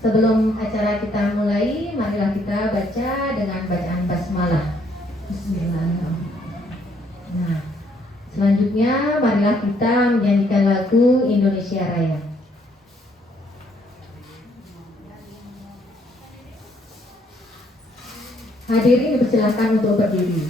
Sebelum acara kita mulai, marilah kita baca dengan bacaan basmalah. Bismillahirrahmanirrahim. Nah, selanjutnya marilah kita menyanyikan lagu Indonesia Raya. Hadirin dipersilakan untuk berdiri.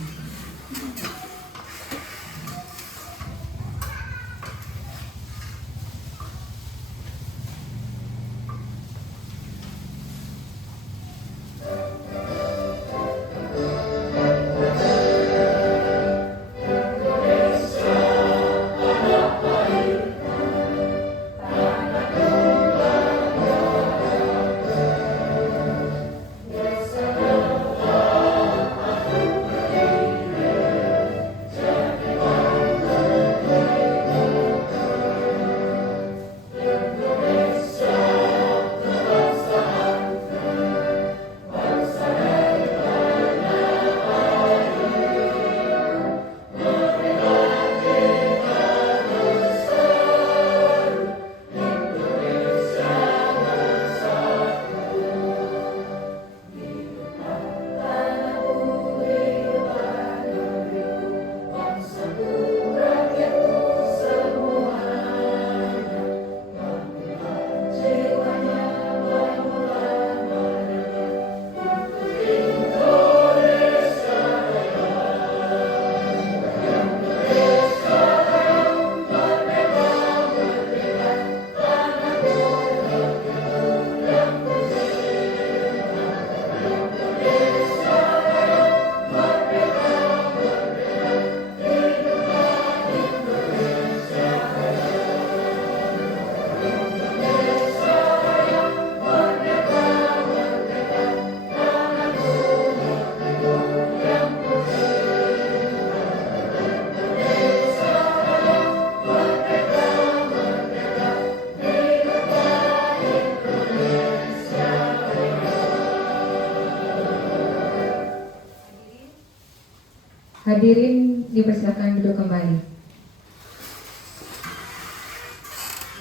Hadirin dipersilakan duduk kembali.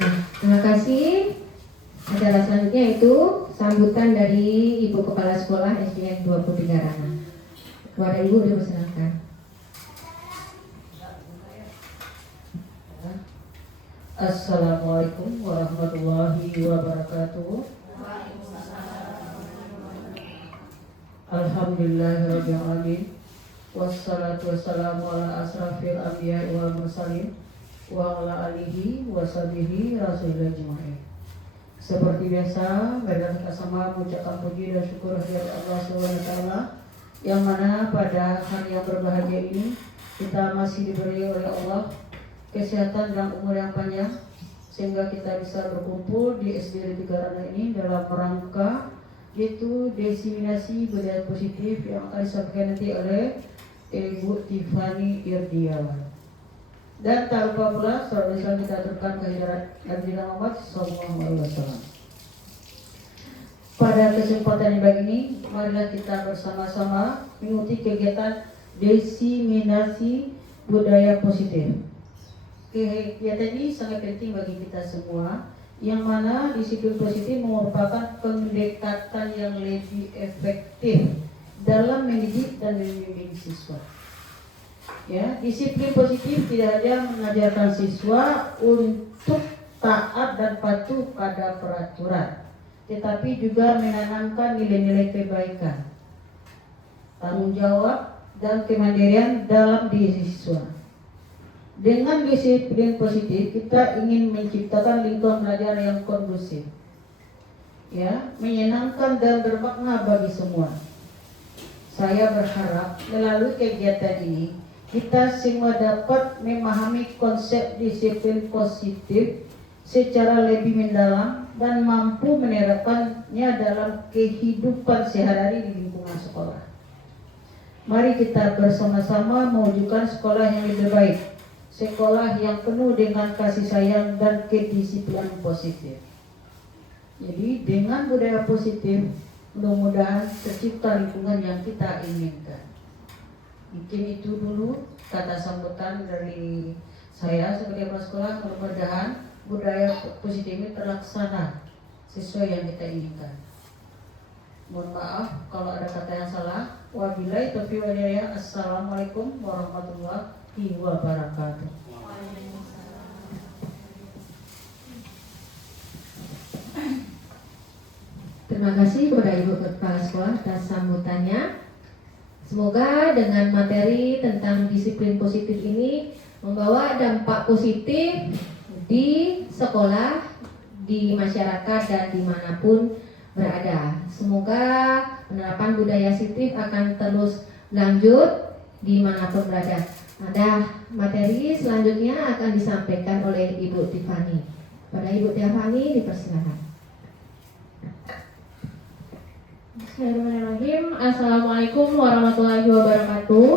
Nah, terima kasih. Acara selanjutnya itu sambutan dari Ibu Kepala Sekolah SDN 23 Rana. Kepada Ibu dipersilakan. Assalamualaikum warahmatullahi wabarakatuh. Alhamdulillahirabbil alamin. Wassalatu wassalamu ala asrafil anbiya'i wal mursalin wa ala alihi wa sahbihi rasulillah ajma'in. Seperti biasa, marilah kita sama mengucapkan puji dan syukur kepada Allah Subhanahu wa taala yang mana pada hari yang berbahagia ini kita masih diberi oleh Allah kesehatan dan umur yang panjang sehingga kita bisa berkumpul di SD 3 Rana ini dalam rangka yaitu diseminasi budaya positif yang akan disampaikan nanti oleh Ibu Tiffany Irdiawan. Dan tak lupa pula salawat kita aturkan kehadiran Nabi Muhammad SAW. Pada kesempatan yang baik ini, marilah kita bersama-sama mengikuti kegiatan diseminasi budaya positif. Kegiatan ini sangat penting bagi kita semua, yang mana disiplin positif merupakan pendekatan yang lebih efektif dalam mendidik dan membimbing siswa. Ya, disiplin positif tidak hanya mengajarkan siswa untuk taat dan patuh pada peraturan, tetapi juga menanamkan nilai-nilai kebaikan, tanggung jawab, dan kemandirian dalam diri siswa. Dengan disiplin positif, kita ingin menciptakan lingkungan belajar yang kondusif, ya, menyenangkan dan bermakna bagi semua. Saya berharap melalui kegiatan ini kita semua dapat memahami konsep disiplin positif secara lebih mendalam dan mampu menerapkannya dalam kehidupan sehari-hari di lingkungan sekolah. Mari kita bersama-sama mewujudkan sekolah yang lebih baik, sekolah yang penuh dengan kasih sayang dan kedisiplinan positif. Jadi dengan budaya positif, mudah-mudahan tercipta lingkungan yang kita inginkan. Mungkin itu dulu kata sambutan dari saya sebagai kepala sekolah. Mudah-mudahan budaya positif ini terlaksana sesuai yang kita inginkan. Mohon maaf kalau ada kata yang salah. Wabillahi taufiq wal hidayah. Assalamualaikum warahmatullahi wabarakatuh. Terima kasih kepada Ibu Kepala Sekolah atas sambutannya. Semoga dengan materi tentang disiplin positif ini membawa dampak positif di sekolah, di masyarakat, dan dimanapun berada. Semoga penerapan budaya positif akan terus lanjut dimanapun berada. Ada materi selanjutnya akan disampaikan oleh Ibu Tiffany. Pada Ibu Tiffany dipersilakan. Bismillahirrahmanirrahim. Assalamualaikum warahmatullahi wabarakatuh.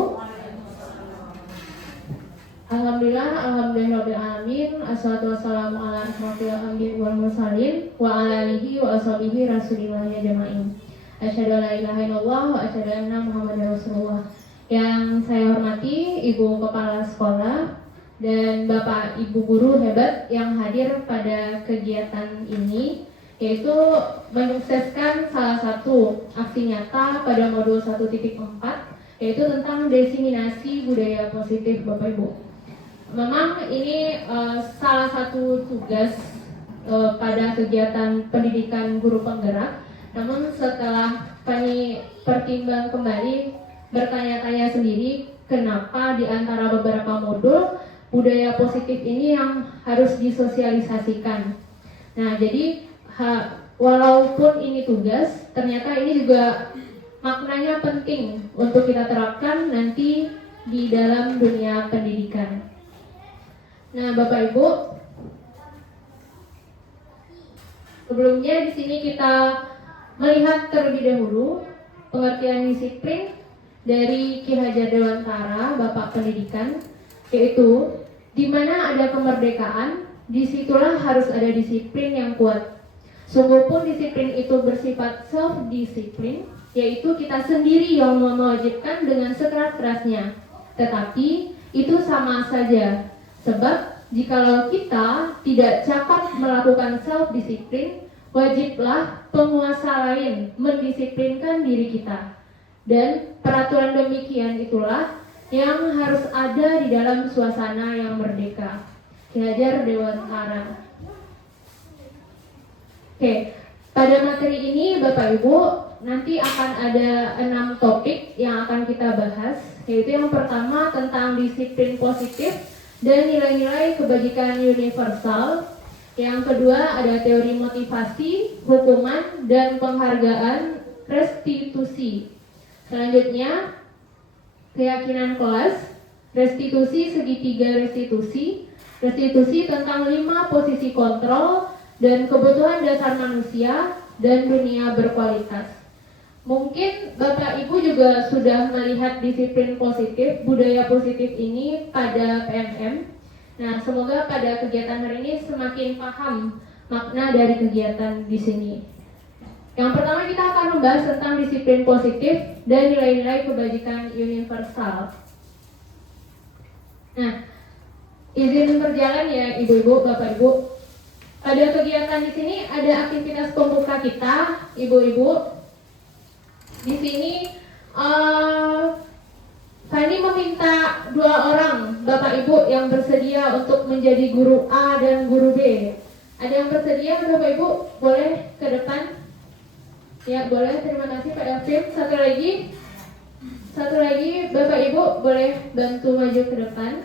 Alhamdulillahirrahmanirrahim. Assalatu wassalamu ala asyrofil anbiya'i wal mursalin wa ala alihi wa ashabihi rasulillah ajma'in. Asyhadu an la ilaha illallah wa asyhadu anna Muhammadar Rasulullah. Yang saya hormati Ibu Kepala Sekolah dan Bapak Ibu guru hebat yang hadir pada kegiatan ini, yaitu menyukseskan salah satu aksi nyata pada modul 1.4, yaitu tentang diseminasi budaya positif Bapak Ibu. Memang ini salah satu tugas pada kegiatan pendidikan guru penggerak. Namun setelah kami pertimbang kembali, bertanya-tanya sendiri kenapa di antara beberapa modul budaya positif ini yang harus disosialisasikan. Nah, jadi walaupun ini tugas, ternyata ini juga maknanya penting untuk kita terapkan nanti di dalam dunia pendidikan. Nah, Bapak Ibu, sebelumnya di sini kita melihat terlebih dahulu pengertian disiplin dari Ki Hajar Dewantara, Bapak Pendidikan, yaitu di mana ada kemerdekaan, disitulah harus ada disiplin yang kuat. Sungguh pun disiplin itu bersifat self-disiplin, yaitu kita sendiri yang mewajibkan dengan sekeras-kerasnya. Tetapi itu sama saja, sebab jikalau kita tidak cakap melakukan self-disiplin, wajiblah penguasa lain mendisiplinkan diri kita. Dan peraturan demikian itulah yang harus ada di dalam suasana yang merdeka. Ki Hajar Dewantara. Oke, pada materi ini Bapak Ibu nanti akan ada 6 topik yang akan kita bahas, yaitu yang pertama tentang disiplin positif dan nilai-nilai kebajikan universal. Yang kedua ada teori motivasi, hukuman, dan penghargaan restitusi. Selanjutnya keyakinan kelas, restitusi segitiga restitusi, restitusi tentang 5 posisi kontrol, dan kebutuhan dasar manusia dan dunia berkualitas. Mungkin Bapak Ibu juga sudah melihat disiplin positif, budaya positif ini pada PMM. Nah, semoga pada kegiatan hari ini semakin paham makna dari kegiatan di sini. Yang pertama kita akan membahas tentang disiplin positif dan nilai-nilai kebajikan universal. Nah, izin berjalan ya Ibu-ibu, Bapak-ibu. Pada kegiatan di sini ada aktivitas pembuka kita, Ibu-ibu. Di sini Fani meminta 2 orang Bapak Ibu yang bersedia untuk menjadi guru A dan guru B. Ada yang bersedia Bapak Ibu? Boleh ke depan? Ya boleh, terima kasih Pak David. Satu lagi Bapak Ibu boleh bantu maju ke depan.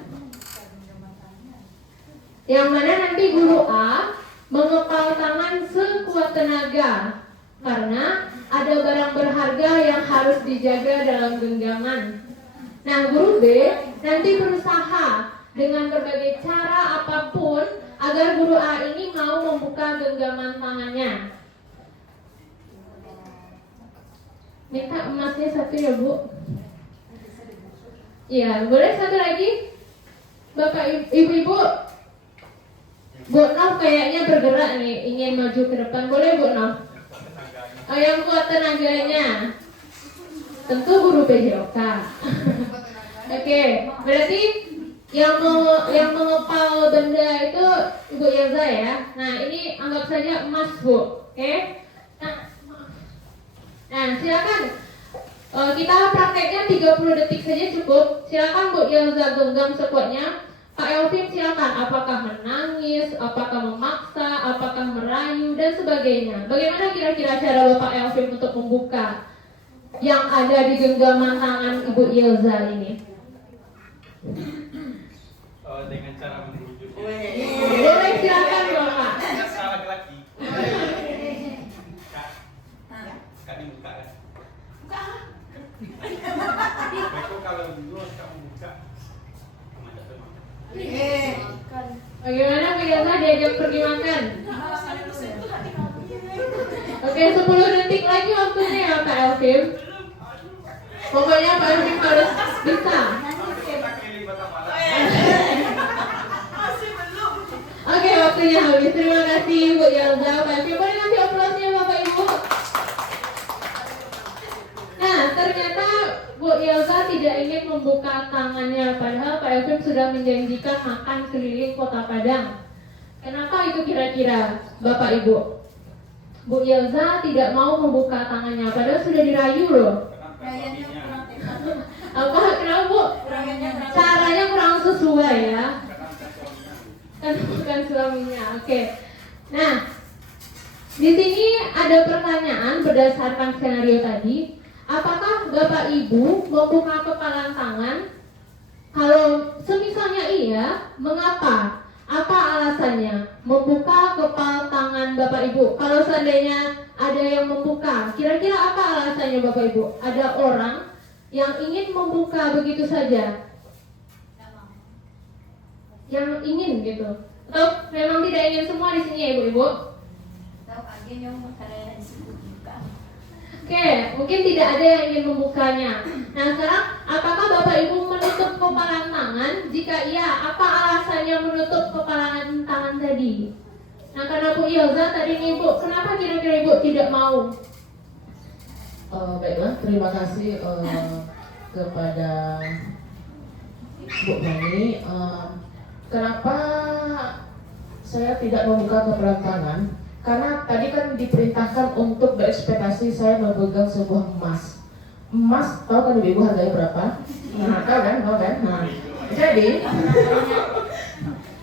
Yang mana nanti guru A mengepal tangan sekuat tenaga karena ada barang berharga yang harus dijaga dalam genggaman. Nah, guru B nanti berusaha dengan berbagai cara apapun agar guru A ini mau membuka genggaman tangannya. Minta emasnya 1 ya Bu. Iya, boleh 1 lagi? Bapak Ibu-ibu, Bu Nov kayaknya bergerak nih, ingin maju ke depan. Boleh Bu Nov? Oh, yang kuat tenaganya. Tentu guru PJOK. Oke, berarti yang mengepal benda itu Ibu Yelza ya. Nah, ini anggap saja emas, Bu. Oke? Nah, silakan. Kita prakteknya 30 detik saja cukup. Silakan Bu Yelza genggam sekuatnya. Pak Elvin silakan, apakah menangis, apakah memaksa, apakah merayu dan sebagainya. Bagaimana kira-kira cara Bapak Elvin untuk membuka yang ada di genggaman tangan Ibu Yelza ini? Dengan cara merujuk. Boleh silakan Bapak. Salah laki-laki. Kak dibuka kan? Mereka kalau dulu kamu buka, kemana teman? Bagaimana Bu Yelza diajak pergi makan? Oke, 10 detik lagi waktunya ya Pak Elvin. Pokoknya Pak Elvin harus bisa. Kita keliling Kota Malang. Oke, waktunya habis. Terima kasih Bu Yelza. Pak Elvin, boleh kasih aplausnya Bapak Ibu? Nah, ternyata Bu Yelza tidak ingin membuka tangannya, padahal Pak Elvin sudah menjanjikan makan keliling Kota Padang. Kenapa itu kira-kira, Bapak Ibu? Bu Yelza tidak mau membuka tangannya, padahal sudah dirayu loh. Apa? Kenapa Bu? Caranya kurang sesuai ya. Kan bukan suaminya. Oke. Nah, di sini ada pertanyaan berdasarkan skenario tadi. Apakah Bapak Ibu membuka kepalan tangan? Kalau semisalnya iya, mengapa? Apa alasannya membuka kepala tangan Bapak Ibu? Kalau seandainya ada yang membuka, kira-kira apa alasannya Bapak Ibu? Ada orang yang ingin membuka begitu saja? Yang ingin gitu? Atau memang tidak ingin semua di sini ya Ibu-Ibu? Oke, mungkin tidak ada yang ingin membukanya. Nah sekarang, apakah Bapak Ibu menutup kepalan tangan? Jika iya, apa alasannya menutup kepalan tangan tadi? Nah karena Bu Yelza tadi nih Bu, kenapa kira-kira Ibu tidak mau? Baiklah, terima kasih kepada Bu Mani. Kenapa saya tidak membuka kepalan tangan? Karena tadi kan diperintahkan untuk berekspektasi saya memegang sebuah emas. Emas, tahu kan ibu harganya berapa? Nah, tahu kan? Nah,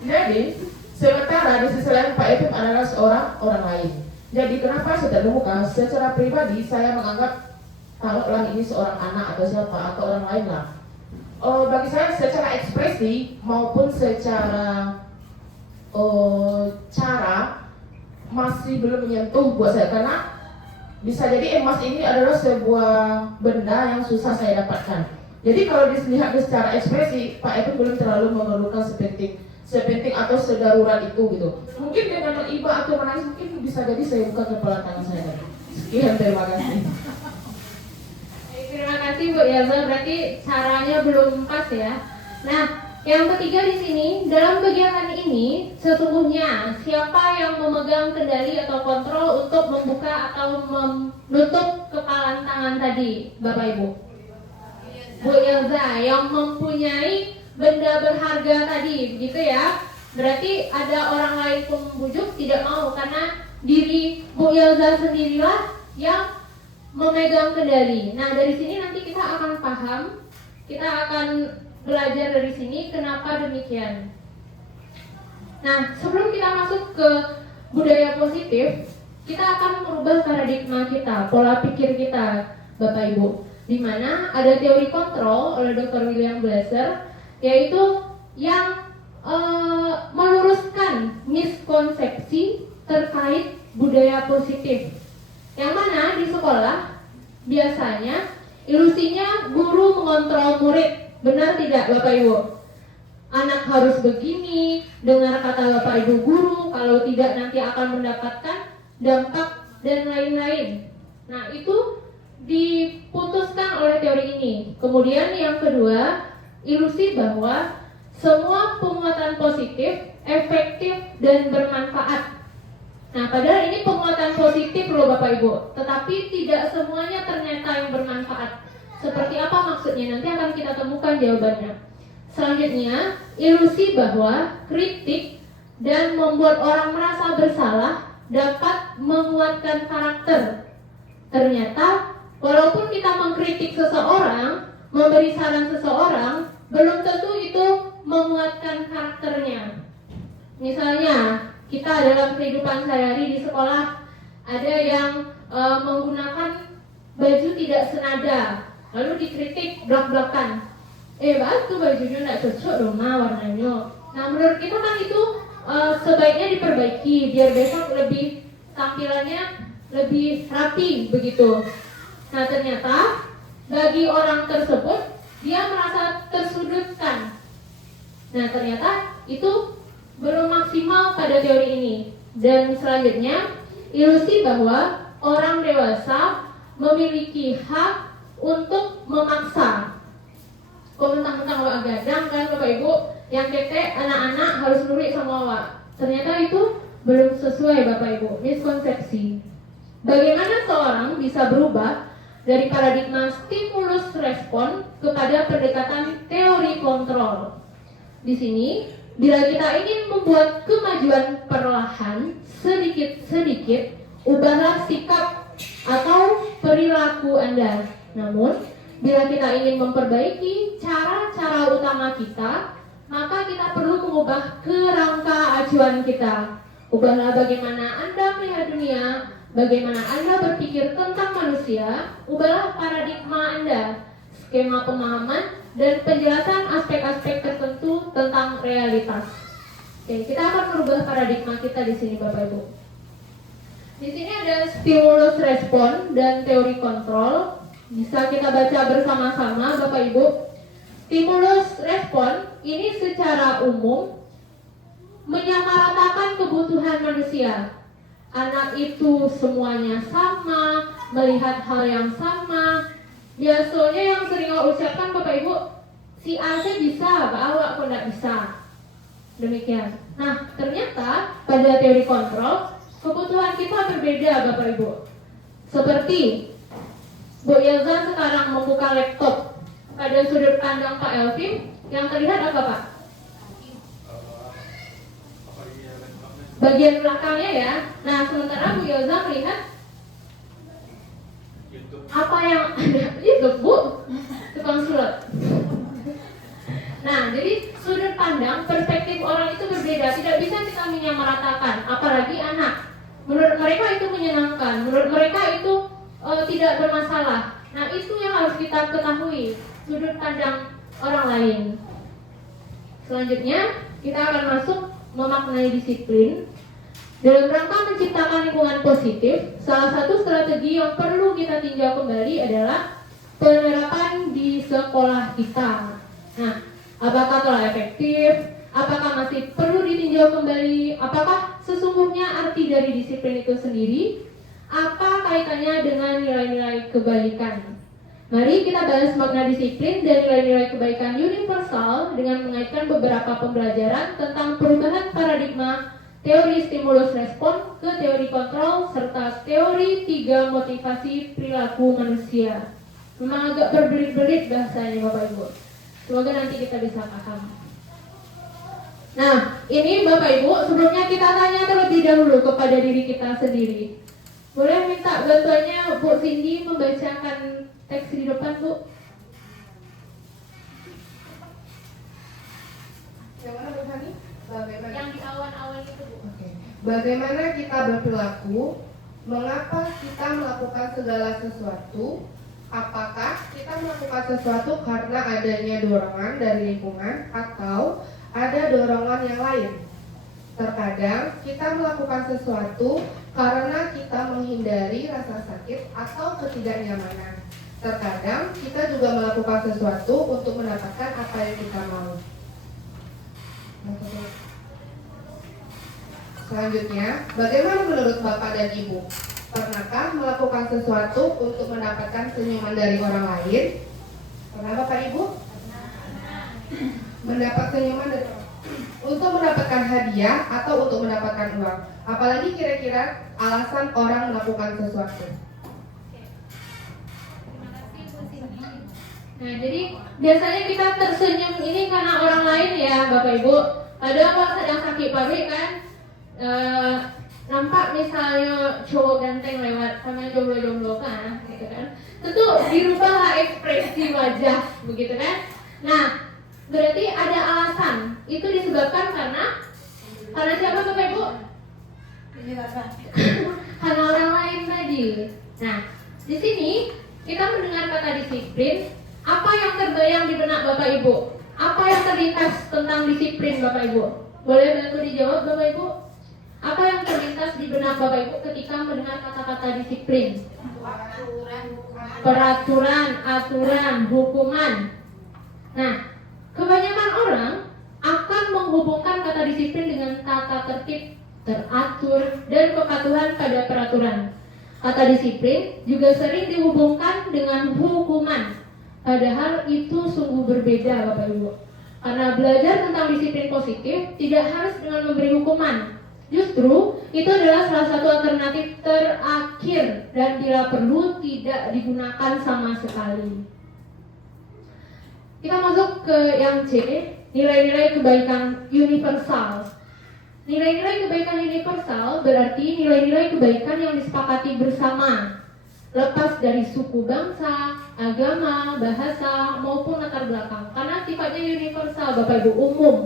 jadi sementara di sisi lain Pak Ipip adalah orang lain. Jadi kenapa saya tidak membuka? Secara pribadi saya menganggap taruhlah ini seorang anak atau siapa atau orang lain lah. Bagi saya secara ekspresi maupun secara cara masih belum menyentuh buat saya, karena bisa jadi emas ini adalah sebuah benda yang susah saya dapatkan. Jadi kalau dilihat secara ekspresi, Pak Epin belum terlalu memerlukan sepenting atau sedarurat itu gitu. Mungkin dengan iba atau menangis mungkin bisa jadi saya buka kepala tangan saya. Sekian, terima kasih. Terima kasih Bu Yelza, berarti caranya belum pas ya. Nah, yang ketiga di sini, dalam kegiatan ini sesungguhnya siapa yang memegang kendali atau kontrol untuk membuka atau menutup kepalan tangan tadi, Bapak Ibu? Bu Yelza yang mempunyai benda berharga tadi, begitu ya? Berarti ada orang lain pun membujuk tidak mau karena diri Bu Yelza sendirilah yang memegang kendali. Nah, dari sini nanti kita akan paham, kita akan belajar dari sini kenapa demikian. Nah, sebelum kita masuk ke budaya positif, kita akan merubah paradigma kita, pola pikir kita, Bapak Ibu. Di mana ada teori kontrol oleh Dr. William Glasser, yaitu yang meluruskan miskonsepsi terkait budaya positif. Yang mana di sekolah biasanya ilusinya guru mengontrol murid. Benar tidak Bapak Ibu? Anak harus begini, dengar kata Bapak Ibu guru, kalau tidak nanti akan mendapatkan dampak dan lain-lain. Nah, itu diputuskan oleh teori ini. Kemudian yang kedua, ilusi bahwa semua penguatan positif efektif dan bermanfaat. Nah, padahal ini penguatan positif loh Bapak Ibu, tetapi tidak semuanya ternyata yang bermanfaat. Seperti apa maksudnya? Nanti akan kita temukan jawabannya. Selanjutnya, ilusi bahwa kritik dan membuat orang merasa bersalah dapat menguatkan karakter. Ternyata, walaupun kita mengkritik seseorang, memberi saran seseorang, belum tentu itu menguatkan karakternya. Misalnya, kita dalam kehidupan sehari-hari di sekolah ada yang menggunakan baju tidak senada, lalu dikritik belak-belakan. Pak, itu bajunya nggak cocok dong, warnanya. Nah, menurut kita kan itu sebaiknya diperbaiki biar besok lebih tampilannya lebih rapi begitu. Nah, ternyata bagi orang tersebut dia merasa tersudutkan. Nah, ternyata itu belum maksimal pada teori ini. Dan selanjutnya, ilusi bahwa orang dewasa memiliki hak untuk memaksa. Kok mentang-mentang awak gadang kan Bapak Ibu, yang ketek anak-anak harus nurut sama awak. Ternyata itu belum sesuai Bapak Ibu, miskonsepsi. Bagaimana seorang bisa berubah dari paradigma stimulus respon kepada pendekatan teori kontrol? Di sini, bila kita ingin membuat kemajuan perlahan, sedikit-sedikit, ubahlah sikap atau perilaku Anda. Namun, bila kita ingin memperbaiki cara-cara utama kita, maka kita perlu mengubah kerangka acuan kita. Ubahlah bagaimana Anda melihat dunia, bagaimana Anda berpikir tentang manusia, ubahlah paradigma Anda, skema pemahaman, dan penjelasan aspek-aspek tertentu tentang realitas. Oke, kita akan merubah paradigma kita di sini Bapak Ibu. Di sini ada stimulus respon dan teori kontrol. Bisa kita baca bersama-sama Bapak Ibu. Stimulus respon ini secara umum menyamaratakan kebutuhan manusia. Anak itu semuanya sama, melihat hal yang sama. Biasanya yang sering awak ucapkan Bapak Ibu, si A saja bisa, awak kok tidak bisa. Demikian. Nah, ternyata pada teori kontrol, kebutuhan kita berbeda Bapak Ibu. Seperti Bu Yelza sekarang membuka laptop, pada sudut pandang Pak Elvin, yang terlihat apa Pak? Bagian belakangnya ya. Nah, sementara Bu Yelza melihat apa yang ada itu Bu, tukang sulap. Nah, jadi sudut pandang, perspektif orang itu berbeda. Tidak bisa kita menyamaratakan, apalagi anak. Menurut mereka itu menyenangkan, menurut mereka itu tidak bermasalah. Nah, itu yang harus kita ketahui, sudut pandang orang lain. Selanjutnya, kita akan masuk memaknai disiplin. Dalam rangka menciptakan lingkungan positif, salah satu strategi yang perlu kita tinjau kembali adalah penerapan di sekolah kita. Nah, apakah telah efektif? Apakah masih perlu ditinjau kembali? Apakah sesungguhnya arti dari disiplin itu sendiri? Apa kaitannya dengan nilai-nilai kebaikan? Mari kita bahas makna disiplin dan nilai-nilai kebaikan universal dengan mengaitkan beberapa pembelajaran tentang perubahan paradigma teori stimulus respon ke teori kontrol serta teori 3 motivasi perilaku manusia. Memang agak berbelit-belit bahasanya Bapak Ibu. Semoga nanti kita bisa paham. Nah, ini Bapak Ibu, sebelumnya kita tanya terlebih dahulu kepada diri kita sendiri. Boleh minta bantuannya Bu Cindy membacakan teks di depan, Bu? Yang mana Bu Hani? Bagaimana? Yang di awal-awal itu, Bu. Oke. Bagaimana kita berperilaku? Mengapa kita melakukan segala sesuatu? Apakah kita melakukan sesuatu karena adanya dorongan dari lingkungan atau ada dorongan yang lain? Terkadang kita melakukan sesuatu karena kita menghindari rasa sakit atau ketidaknyamanan. Terkadang kita juga melakukan sesuatu untuk mendapatkan apa yang kita mau. Selanjutnya, bagaimana menurut Bapak dan Ibu? Pernahkah melakukan sesuatu untuk mendapatkan senyuman dari orang lain? Pernah Bapak Ibu? Mendapat senyuman dari untuk mendapatkan hadiah atau untuk mendapatkan uang? Apalagi kira-kira alasan orang melakukan sesuatu? Terima kasih Bu Cindy. Nah, jadi biasanya kita tersenyum ini karena orang lain ya, Bapak Ibu. Padahal kalau sedang sakit pabrik kan, nampak misalnya cowok ganteng lewat sama jomblo-jomblo kan, gitu kan. Tentu dirubahlah ekspresi wajah, begitu kan. Nah, berarti ada alasan. Itu disebabkan karena siapa Bapak Ibu? Karena orang lain tadi. Nah, di sini kita mendengar kata disiplin. Apa yang terbayang di benak Bapak Ibu? Apa yang terlintas tentang disiplin Bapak Ibu? Boleh bantu dijawab Bapak Ibu? Apa yang terlintas di benak Bapak Ibu ketika mendengar kata-kata disiplin? Peraturan, aturan, hukuman. Nah, kebanyakan orang akan menghubungkan kata disiplin dengan tata tertib, teratur, dan kepatuhan pada peraturan. Kata disiplin juga sering dihubungkan dengan hukuman. Padahal itu sungguh berbeda Bapak Ibu. Karena belajar tentang disiplin positif tidak harus dengan memberi hukuman. Justru itu adalah salah satu alternatif terakhir dan bila perlu tidak digunakan sama sekali. Kita masuk ke yang C, nilai-nilai kebaikan universal. Nilai-nilai kebaikan universal berarti nilai-nilai kebaikan yang disepakati bersama, lepas dari suku bangsa, agama, bahasa, maupun latar belakang. Karena sifatnya universal, Bapak Ibu, umum.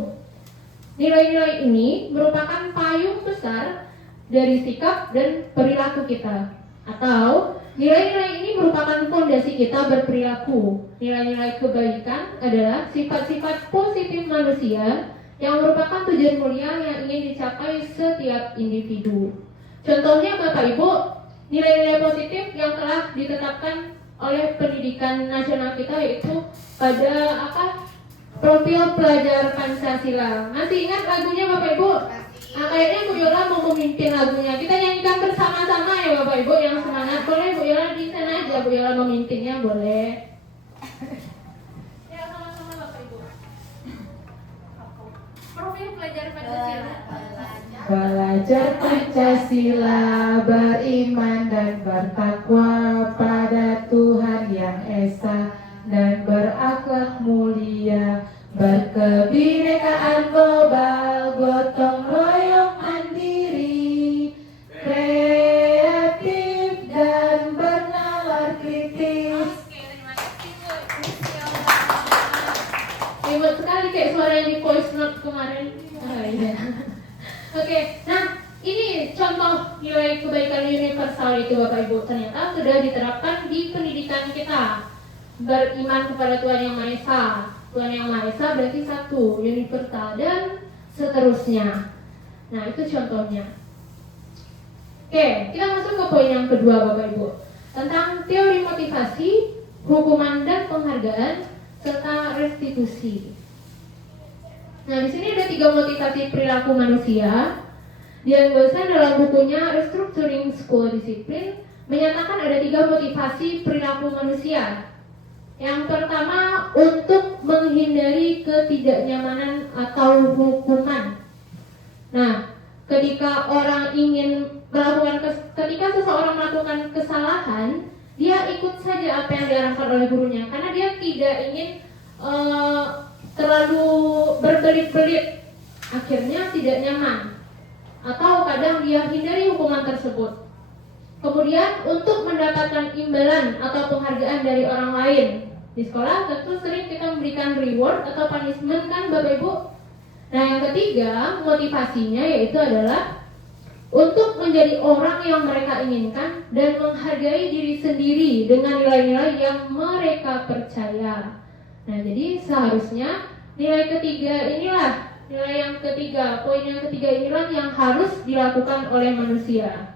Nilai-nilai ini merupakan payung besar dari sikap dan perilaku kita. Atau nilai-nilai ini merupakan fondasi kita berperilaku. Nilai-nilai kebaikan adalah sifat-sifat positif manusia yang merupakan tujuan mulia yang ingin dicapai setiap individu. Contohnya Bapak Ibu, nilai-nilai positif yang telah ditetapkan oleh pendidikan nasional kita yaitu pada profil pelajar Pancasila. Masih ingat lagunya Bapak Ibu? Nah, kayaknya Bu Yola mau memimpin lagunya. Kita nyanyikan bersama-sama ya Bapak Ibu yang semangat. Boleh Bu Yola di sana aja, Bu Yola memimpinnya boleh. Ya sama-sama Bapak Ibu. Profil pelajar Pancasila. Belajar Pancasila, beriman dan bertakwa pada Tuhan Yang Esa dan berakhlak mulia, berkebinekaan global, gotong royong mandiri, kreatif dan bernalar kritis. Hebat sekali kayak suara yang di voice note kemarin. Oh, iya. Oke, nah ini contoh nilai kebaikan universal itu Bapak Ibu. Ternyata sudah diterapkan di pendidikan kita. Beriman kepada Tuhan Yang Maha Esa. Tuhan Yang Maha Esa berarti satu, universal dan seterusnya. Nah itu contohnya. Oke, kita masuk ke poin yang kedua Bapak Ibu. Tentang teori motivasi, hukuman dan penghargaan serta restitusi. Nah, di sini ada 3 motivasi perilaku manusia. Dian Wilson dalam bukunya Restructuring School Discipline menyatakan ada 3 motivasi perilaku manusia. Yang pertama, untuk menghindari ketidaknyamanan atau hukuman. Nah, ketika seseorang melakukan kesalahan, dia ikut saja apa yang diarahkan oleh gurunya karena dia tidak ingin terlalu berbelit-belit, akhirnya tidak nyaman, atau kadang dia hindari hukuman tersebut. Kemudian untuk mendapatkan imbalan atau penghargaan dari orang lain. Di sekolah tentu sering kita memberikan reward atau punishment kan Bapak Ibu. Nah yang ketiga motivasinya yaitu adalah untuk menjadi orang yang mereka inginkan dan menghargai diri sendiri dengan nilai-nilai yang mereka percaya. Nah jadi seharusnya nilai ketiga inilah, nilai yang ketiga, poin yang ketiga inilah yang harus dilakukan oleh manusia.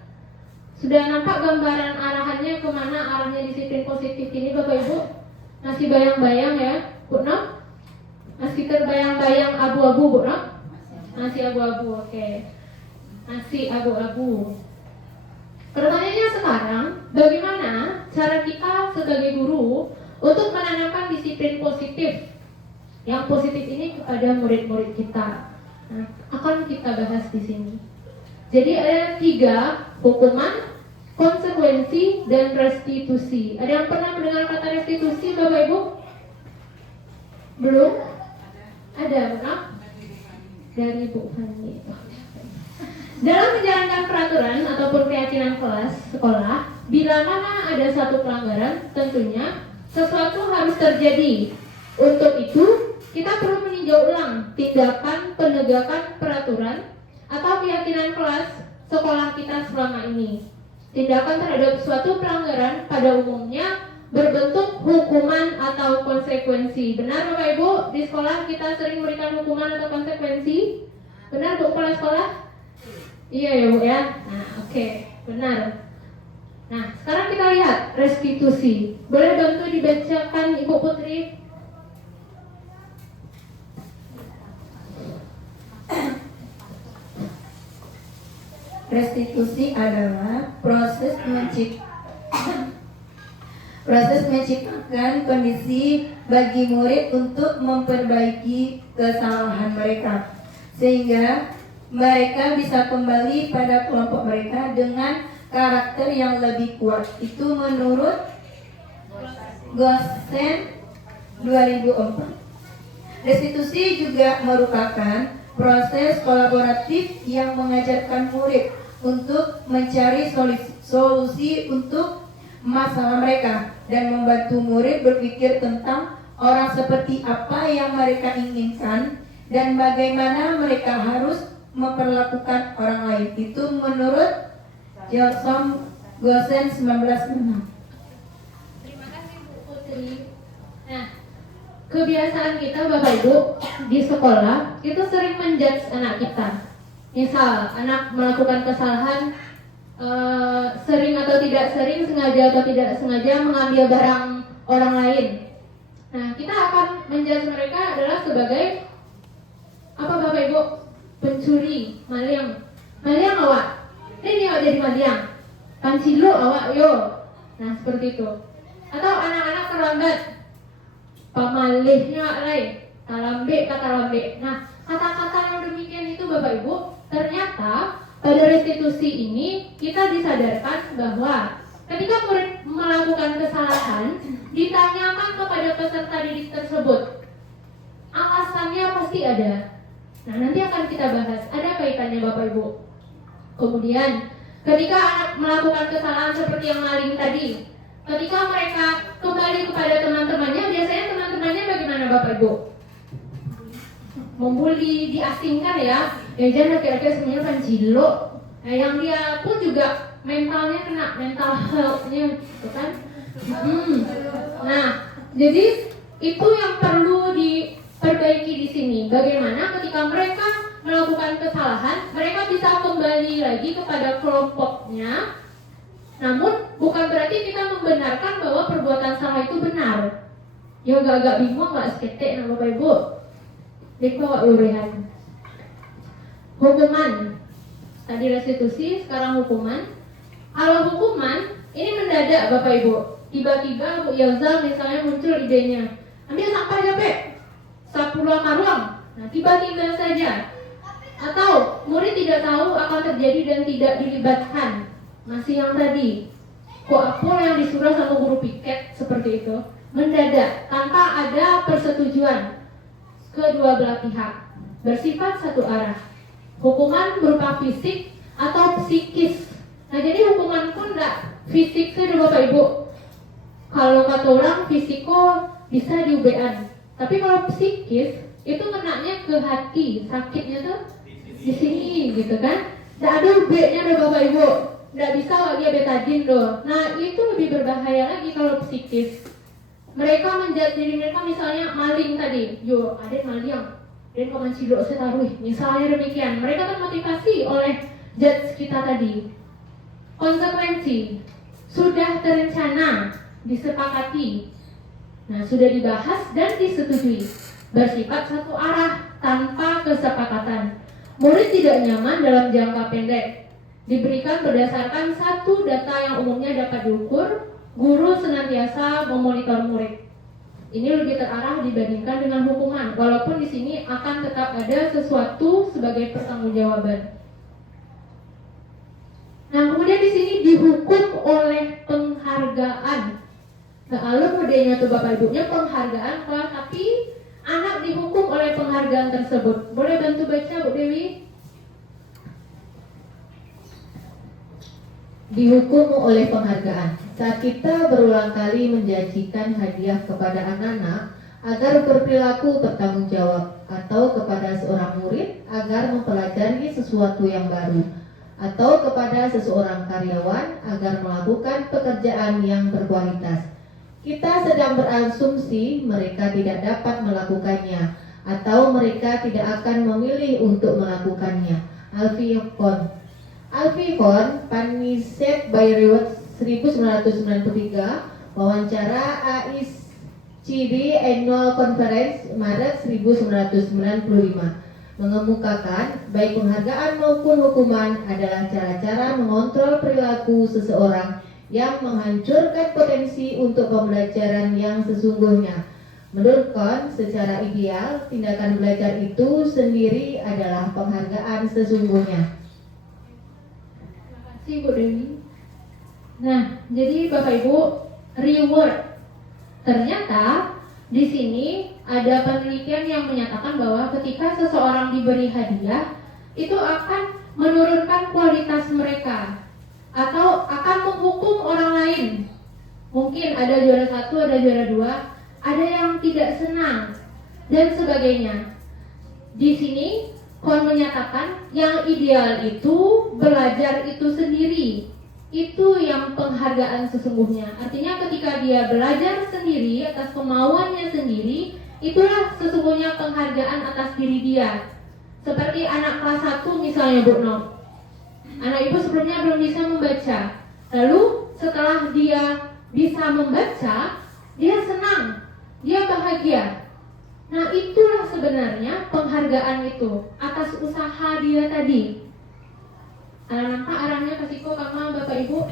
Sudah nampak gambaran arahannya kemana arahnya disiplin positif ini Bapak Ibu? Masih bayang-bayang ya Bu Nok? Masih terbayang-bayang abu-abu Bu Nok? Masih abu-abu, oke. Masih abu-abu. Pertanyaannya sekarang, bagaimana cara kita sebagai guru untuk menanamkan disiplin positif yang positif ini kepada murid-murid kita? Nah, akan kita bahas di sini. Jadi ada 3, hukuman, konsekuensi, dan restitusi. Ada yang pernah mendengar kata restitusi Bapak Ibu? Belum? Ada, maaf. Dari Bu Fani. Dalam menjalankan peraturan ataupun keyakinan kelas sekolah, bila mana ada satu pelanggaran, tentunya sesuatu harus terjadi. Untuk itu, kita perlu meninjau ulang tindakan penegakan peraturan atau keyakinan kelas sekolah kita selama ini. Tindakan terhadap suatu pelanggaran pada umumnya berbentuk hukuman atau konsekuensi. Benar Bapak Ibu? Di sekolah kita sering memberikan hukuman atau konsekuensi. Benar Bu Kepala Sekolah? Iya ya Bu ya. Nah oke, benar. Nah sekarang kita lihat restitusi. Boleh bantu dibacakan Ibu Putri? Restitusi adalah proses menciptakan kondisi bagi murid untuk memperbaiki kesalahan mereka, sehingga mereka bisa kembali pada kelompok mereka dengan karakter yang lebih kuat. Itu menurut Gosen 2004. Restitusi juga merupakan proses kolaboratif yang mengajarkan murid untuk mencari solusi untuk masalah mereka dan membantu murid berpikir tentang orang seperti apa yang mereka inginkan dan bagaimana mereka harus memperlakukan orang lain. Itu menurut Gilson Gosen 1906. Terima kasih Bu Putri. Nah, kebiasaan kita Bapak Ibu di sekolah itu sering menjudge anak kita. Misal anak melakukan kesalahan, sering atau tidak sering, sengaja atau tidak sengaja mengambil barang orang lain. Nah, kita akan menjudge mereka adalah sebagai apa Bapak Ibu? Pencuri, maling. Maling awak. Ini awak jadi maling. Pancilo awak yo. Nah, seperti itu. Atau anak-anak terlambat. Pamalihnya lain. Talambe kata lambe. Nah, kata-kata yang demikian itu Bapak Ibu, ternyata pada restitusi ini kita disadarkan bahwa ketika murid melakukan kesalahan, ditanyakan kepada peserta didik tersebut, alasannya pasti ada. Nah, nanti akan kita bahas, ada kaitannya Bapak Ibu. Kemudian, ketika anak melakukan kesalahan seperti yang maling tadi, ketika mereka kembali kepada teman-temannya, biasanya teman-temannya bagaimana Bapak Ibu? Membuli, diasingkan ya. Jangan kira-kira semuanya kan jilo. Nah, yang dia pun juga mentalnya kena, mental health-nya gitu kan. Nah, jadi itu yang perlu diperbaiki di sini. Bagaimana ketika mereka melakukan kesalahan, mereka bisa kembali lagi kepada kelompoknya. Namun bukan berarti kita membenarkan bahwa perbuatan salah itu benar. Ya agak bingung nggak seketik nah Bapak Ibu. Dikawak lurihan. Hukuman. Tadi restitusi, sekarang hukuman. Kalau hukuman, ini mendadak Bapak Ibu. Tiba-tiba Bu Yelza misalnya muncul idenya. Ambil sampah aja Pak. Sapu ruang ruang. Nah tiba-tiba saja. Atau murid tidak tahu akan terjadi dan tidak dilibatkan. Masih yang tadi. Kok apa yang disuruh sama guru piket seperti itu. Mendadak, tanpa ada persetujuan kedua belah pihak, bersifat satu arah. Hukuman berupa fisik atau psikis. Nah jadi hukuman pun enggak fisik saja Bapak Ibu. Kalau kata orang fisiko bisa diubean, tapi kalau psikis itu kenanya ke hati, sakitnya tuh di sini gitu kan. Nggak ada ubenya deh Bapak Ibu, nggak bisa lagi betadin doh. Nah itu lebih berbahaya lagi kalau psikis. Mereka menjadi diri mereka misalnya maling tadi, yo ada maling, dan kapan cidok setaruh, misalnya demikian. Mereka termotivasi oleh judge kita tadi. Konsekuensi sudah terencana, disepakati, nah sudah dibahas dan disetujui, bersifat satu arah tanpa kesepakatan. Murid tidak nyaman dalam jangka pendek, diberikan berdasarkan satu data yang umumnya dapat diukur. Guru senantiasa memonitor murid. Ini lebih terarah dibandingkan dengan hukuman, walaupun di sini akan tetap ada sesuatu sebagai pertanggungjawaban. Nah, kemudian di sini dihukum oleh penghargaan. Nah, alur modelnya tuh Bapak Ibunya penghargaan, tapi dihukum oleh penghargaan tersebut. Boleh bantu baca Bu Dewi? Dihukum oleh penghargaan. Saat kita berulang kali menjanjikan hadiah kepada anak-anak agar berperilaku bertanggung jawab, atau kepada seorang murid agar mempelajari sesuatu yang baru, atau kepada seseorang karyawan agar melakukan pekerjaan yang berkualitas, kita sedang berasumsi mereka tidak dapat melakukannya atau mereka tidak akan memilih untuk melakukannya. Alfihon, Panished by Reward 1993, wawancara AICD Annual Conference Maret 1995, mengemukakan baik penghargaan maupun hukuman adalah cara-cara mengontrol perilaku seseorang yang menghancurkan potensi untuk pembelajaran yang sesungguhnya. Menurut Kohn, secara ideal, tindakan belajar itu sendiri adalah penghargaan sesungguhnya. Terima kasih Bu Dewi. Nah, jadi Bapak Ibu, reward. Ternyata di sini ada penelitian yang menyatakan bahwa ketika seseorang diberi hadiah, itu akan menurunkan kualitas mereka atau akan menghukum orang lain. Mungkin ada juara 1, ada juara 2, ada yang tidak senang dan sebagainya. Di sini Kohn menyatakan yang ideal itu belajar itu sendiri. Itu yang penghargaan sesungguhnya. Artinya ketika dia belajar sendiri atas kemauannya sendiri, itulah sesungguhnya penghargaan atas diri dia. Seperti anak kelas 1 misalnya Bu Nom. Anak ibu sebelumnya belum bisa membaca. Lalu setelah dia bisa membaca, dia senang, dia bahagia. Nah, itulah sebenarnya penghargaan itu atas usaha dia tadi. Anak-anak arahnya ke Siko sama Bapak Ibu.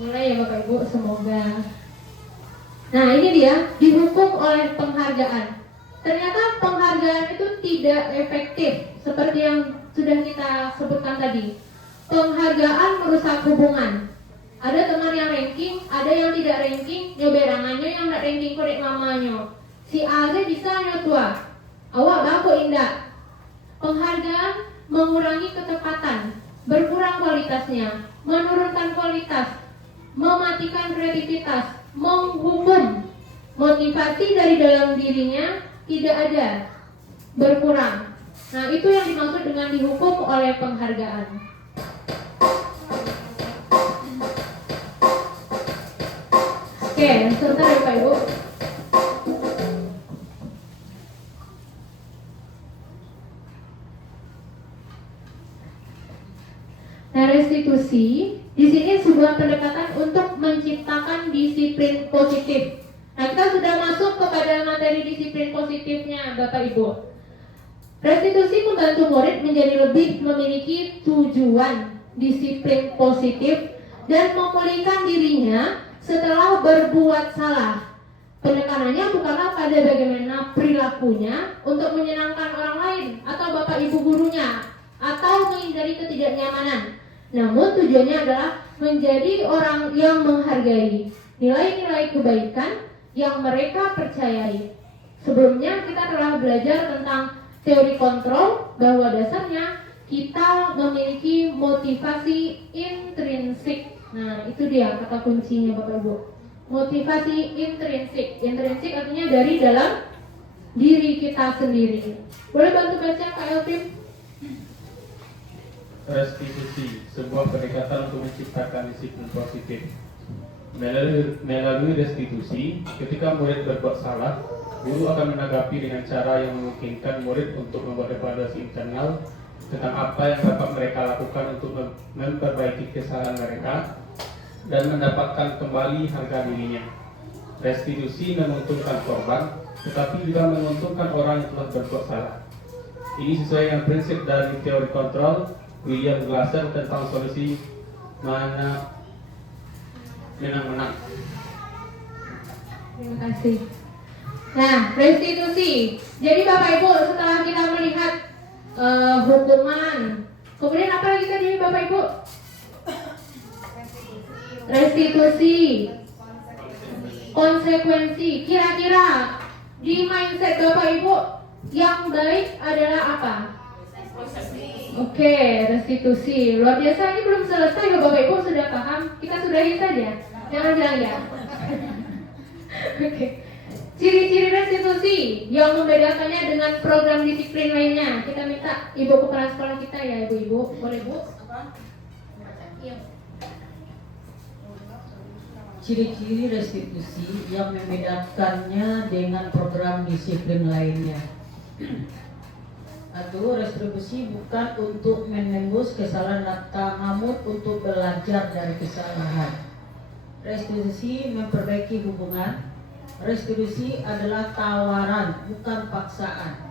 Mulai ya Bapak Ibu, semoga. Nah, ini dia dihukum oleh penghargaan. Ternyata penghargaan itu tidak efektif seperti yang sudah kita sebutkan tadi. Penghargaan merusak hubungan. Ada teman yang ranking, ada yang tidak ranking, nyoberangannya yang tidak ranking korek mamanya. Si A bisa nyotua, awak baku indah. Penghargaan mengurangi ketepatan, berkurang kualitasnya, menurunkan kualitas, mematikan kreativitas, menghukum. Motivasi dari dalam dirinya tidak ada, berkurang. Nah, itu yang dimaksud dengan dihukum oleh penghargaan. Oke, sebentar ya Pak Ibu. Nah, restitusi di sini sebuah pendekatan untuk menciptakan disiplin positif. Nah, kita sudah masuk kepada materi disiplin positifnya Bapak Ibu. Restitusi membantu murid menjadi lebih memiliki tujuan disiplin positif dan memulihkan dirinya setelah berbuat salah. Penekanannya bukanlah pada bagaimana perilakunya untuk menyenangkan orang lain atau Bapak Ibu gurunya atau menghindari ketidaknyamanan. Namun tujuannya adalah menjadi orang yang menghargai nilai-nilai kebaikan yang mereka percayai. Sebelumnya kita telah belajar tentang teori kontrol, bahwa dasarnya kita memiliki motivasi intrinsik. Nah, itu dia kata kuncinya Bapak Ibu. Motivasi intrinsik. Intrinsik artinya dari dalam diri kita sendiri. Boleh bantu baca Kak Elvin? Restitusi, sebuah pendekatan untuk menciptakan disiplin positif. Melalui restitusi, ketika murid berbuat salah, guru akan menanggapi dengan cara yang memungkinkan murid untuk membuat evaluasi internal tentang apa yang dapat mereka lakukan untuk memperbaiki kesalahan mereka dan mendapatkan kembali harga dirinya. Restitusi menguntungkan korban, tetapi juga menguntungkan orang yang telah berbuat salah. Ini sesuai dengan prinsip dari teori kontrol William Glasser tentang solusi mana menang-menang. Terima kasih. Nah, restitusi. Jadi Bapak Ibu, setelah kita melihat hukuman, kemudian apa lagi tadi Bapak Ibu? Restitusi, konsekuensi. Kira-kira Di mindset Bapak Ibu, yang baik adalah apa? Oke, restitusi. Luar biasa, ini belum selesai loh Bapak Ibu, sudah paham? Kita sudahi saja. Jangan bilang ya. Oke. Ciri-ciri restitusi yang membedakannya dengan program disiplin lainnya. Kita minta Ibu kepala sekolah kita ya, Ibu-ibu. Boleh, Bu? Iya. Ciri-ciri restitusi yang membedakannya dengan program disiplin lainnya. Satu, restitusi bukan untuk menembus kesalahan, namun untuk belajar dari kesalahan. Restitusi memperbaiki hubungan. Restitusi adalah tawaran, bukan paksaan.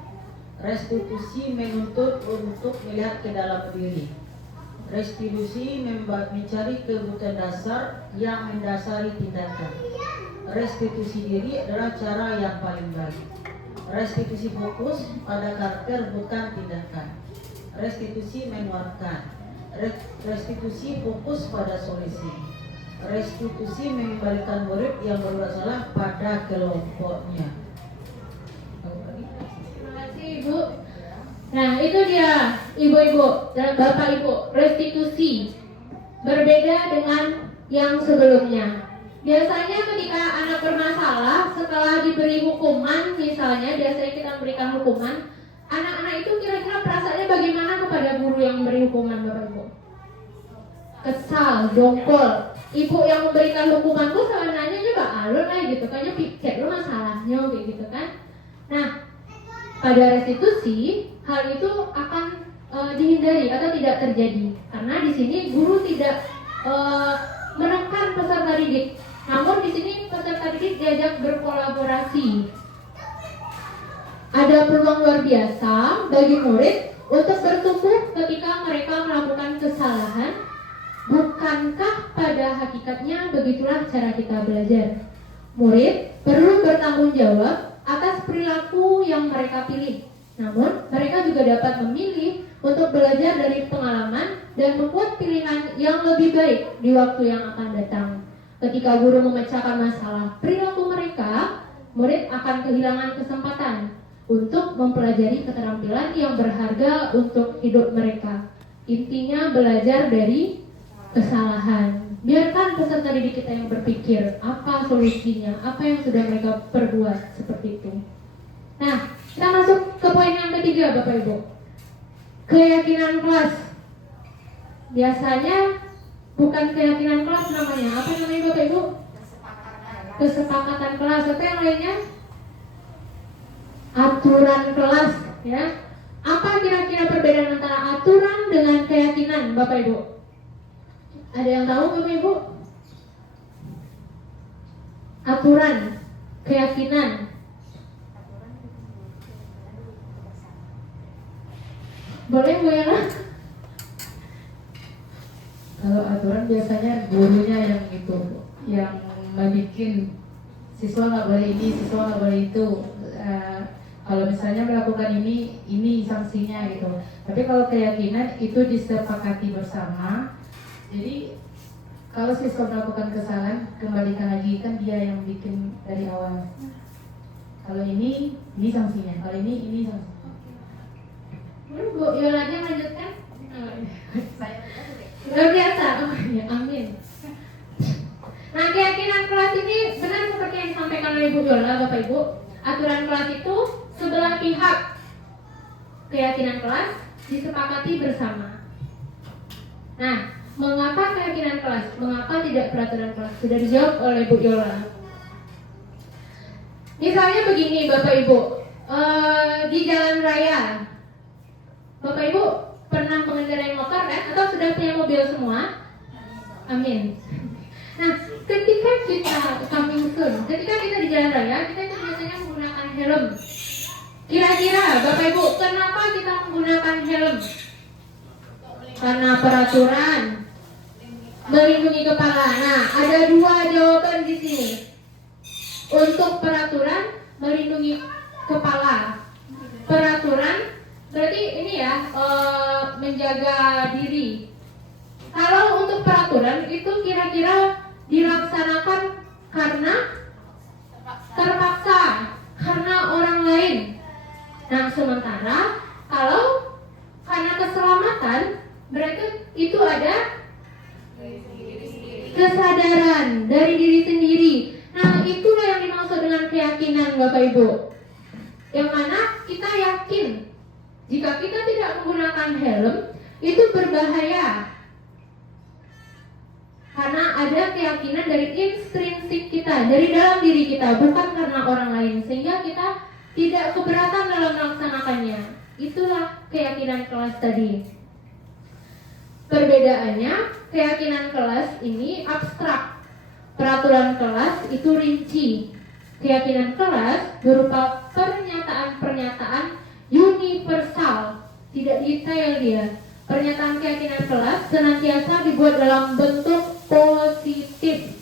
Restitusi menuntut untuk melihat ke dalam diri. Restitusi mencari kebutuhan dasar yang mendasari tindakan. Restitusi diri adalah cara yang paling baik. Restitusi fokus pada karakter, bukan tindakan. Restitusi menguatkan. Restitusi fokus pada solusi. Restitusi mengembalikan murid yang berbuat salah pada kelompoknya. Terima kasih Ibu. Nah itu dia Ibu-ibu dan Bapak Ibu, restitusi berbeda dengan yang sebelumnya. Biasanya ketika anak bermasalah setelah diberi hukuman, misalnya biasanya kita memberikan hukuman, anak-anak itu kira-kira perasaannya bagaimana kepada guru yang memberi hukuman Bapak Ibu? Kesal, dongkol. Ibu yang memberikan hukumanku sebenarnya juga alur lah gitu, kayaknya pikir lu masalahnya gitu kan. Nah, pada restitusi hal itu akan dihindari atau tidak terjadi karena di sini guru tidak menekan peserta didik, namun di sini peserta didik diajak berkolaborasi. Ada peluang luar biasa bagi murid untuk bertumbuh ketika mereka melakukan kesalahan. Bukankah pada hakikatnya begitulah cara kita belajar? Murid perlu bertanggung jawab atas perilaku yang mereka pilih. Namun, mereka juga dapat memilih untuk belajar dari pengalaman dan membuat pilihan yang lebih baik di waktu yang akan datang. Ketika guru memecahkan masalah perilaku mereka, murid akan kehilangan kesempatan untuk mempelajari keterampilan yang berharga untuk hidup mereka. Intinya belajar dari kesalahan. Biarkan peserta didik kita yang berpikir apa solusinya, apa yang sudah mereka perbuat seperti itu. Nah, kita masuk ke poin yang ketiga Bapak Ibu. Keyakinan kelas. Biasanya bukan keyakinan kelas namanya. Apa namanya Bapak Ibu? Kesepakatan kelas. Atau yang lainnya? Aturan kelas, ya. Apa kira-kira perbedaan antara aturan dengan keyakinan Bapak Ibu? Ada yang tahu Bapak Ibu? Aturan, keyakinan. Boleh Bu Yana? Kalau aturan biasanya gurunya yang itu, yang bikin siswa nggak boleh ini, siswa nggak boleh itu. Kalau misalnya melakukan ini sanksinya gitu. Tapi kalau keyakinan itu disepakati bersama. Jadi kalau siswa melakukan kesalahan, kembalikan lagi, kan dia yang bikin dari awal. Kalau ini sanksinya. Kalau ini sanksinya. Bu Yolanya lanjutkan. Luar biasa. Oh ya, amin. Nah, keyakinan kelas ini benar seperti yang disampaikan oleh Bu Yola, Bapak Ibu. Aturan kelas itu sebelah pihak. Keyakinan kelas disepakati bersama. Nah, mengapa keyakinan kelas? Mengapa tidak peraturan kelas? Sudah dijawab oleh Bu Yola. Misalnya begini Bapak Ibu, di jalan raya, Bapak Ibu pernah mengendarai motor kan? Atau sudah punya mobil semua? Amin. Nah, ketika kita di jalan raya, kita itu biasanya menggunakan helm. Kira-kira Bapak Ibu, kenapa kita menggunakan helm? Karena peraturan melindungi kepala. Nah, ada dua jawaban di sini. Untuk peraturan melindungi kepala. Peraturan berarti ini ya, menjaga diri. Kalau untuk peraturan itu kira-kira dilaksanakan karena terpaksa, karena Nah, sementara kalau karena keselamatan, berarti itu ada kesadaran dari diri sendiri. Nah, itulah yang dimaksud dengan keyakinan, Bapak Ibu. Yang mana kita yakin jika kita tidak menggunakan helm itu berbahaya. Karena ada keyakinan dari intrinsik kita, dari dalam diri kita, bukan karena orang lain, sehingga kita tidak keberatan dalam melaksanakannya. Itulah keyakinan kelas tadi. Perbedaannya, keyakinan kelas ini abstrak, peraturan kelas itu rinci. Keyakinan kelas berupa pernyataan-pernyataan universal, tidak detail dia. Pernyataan keyakinan kelas senantiasa dibuat dalam bentuk positif.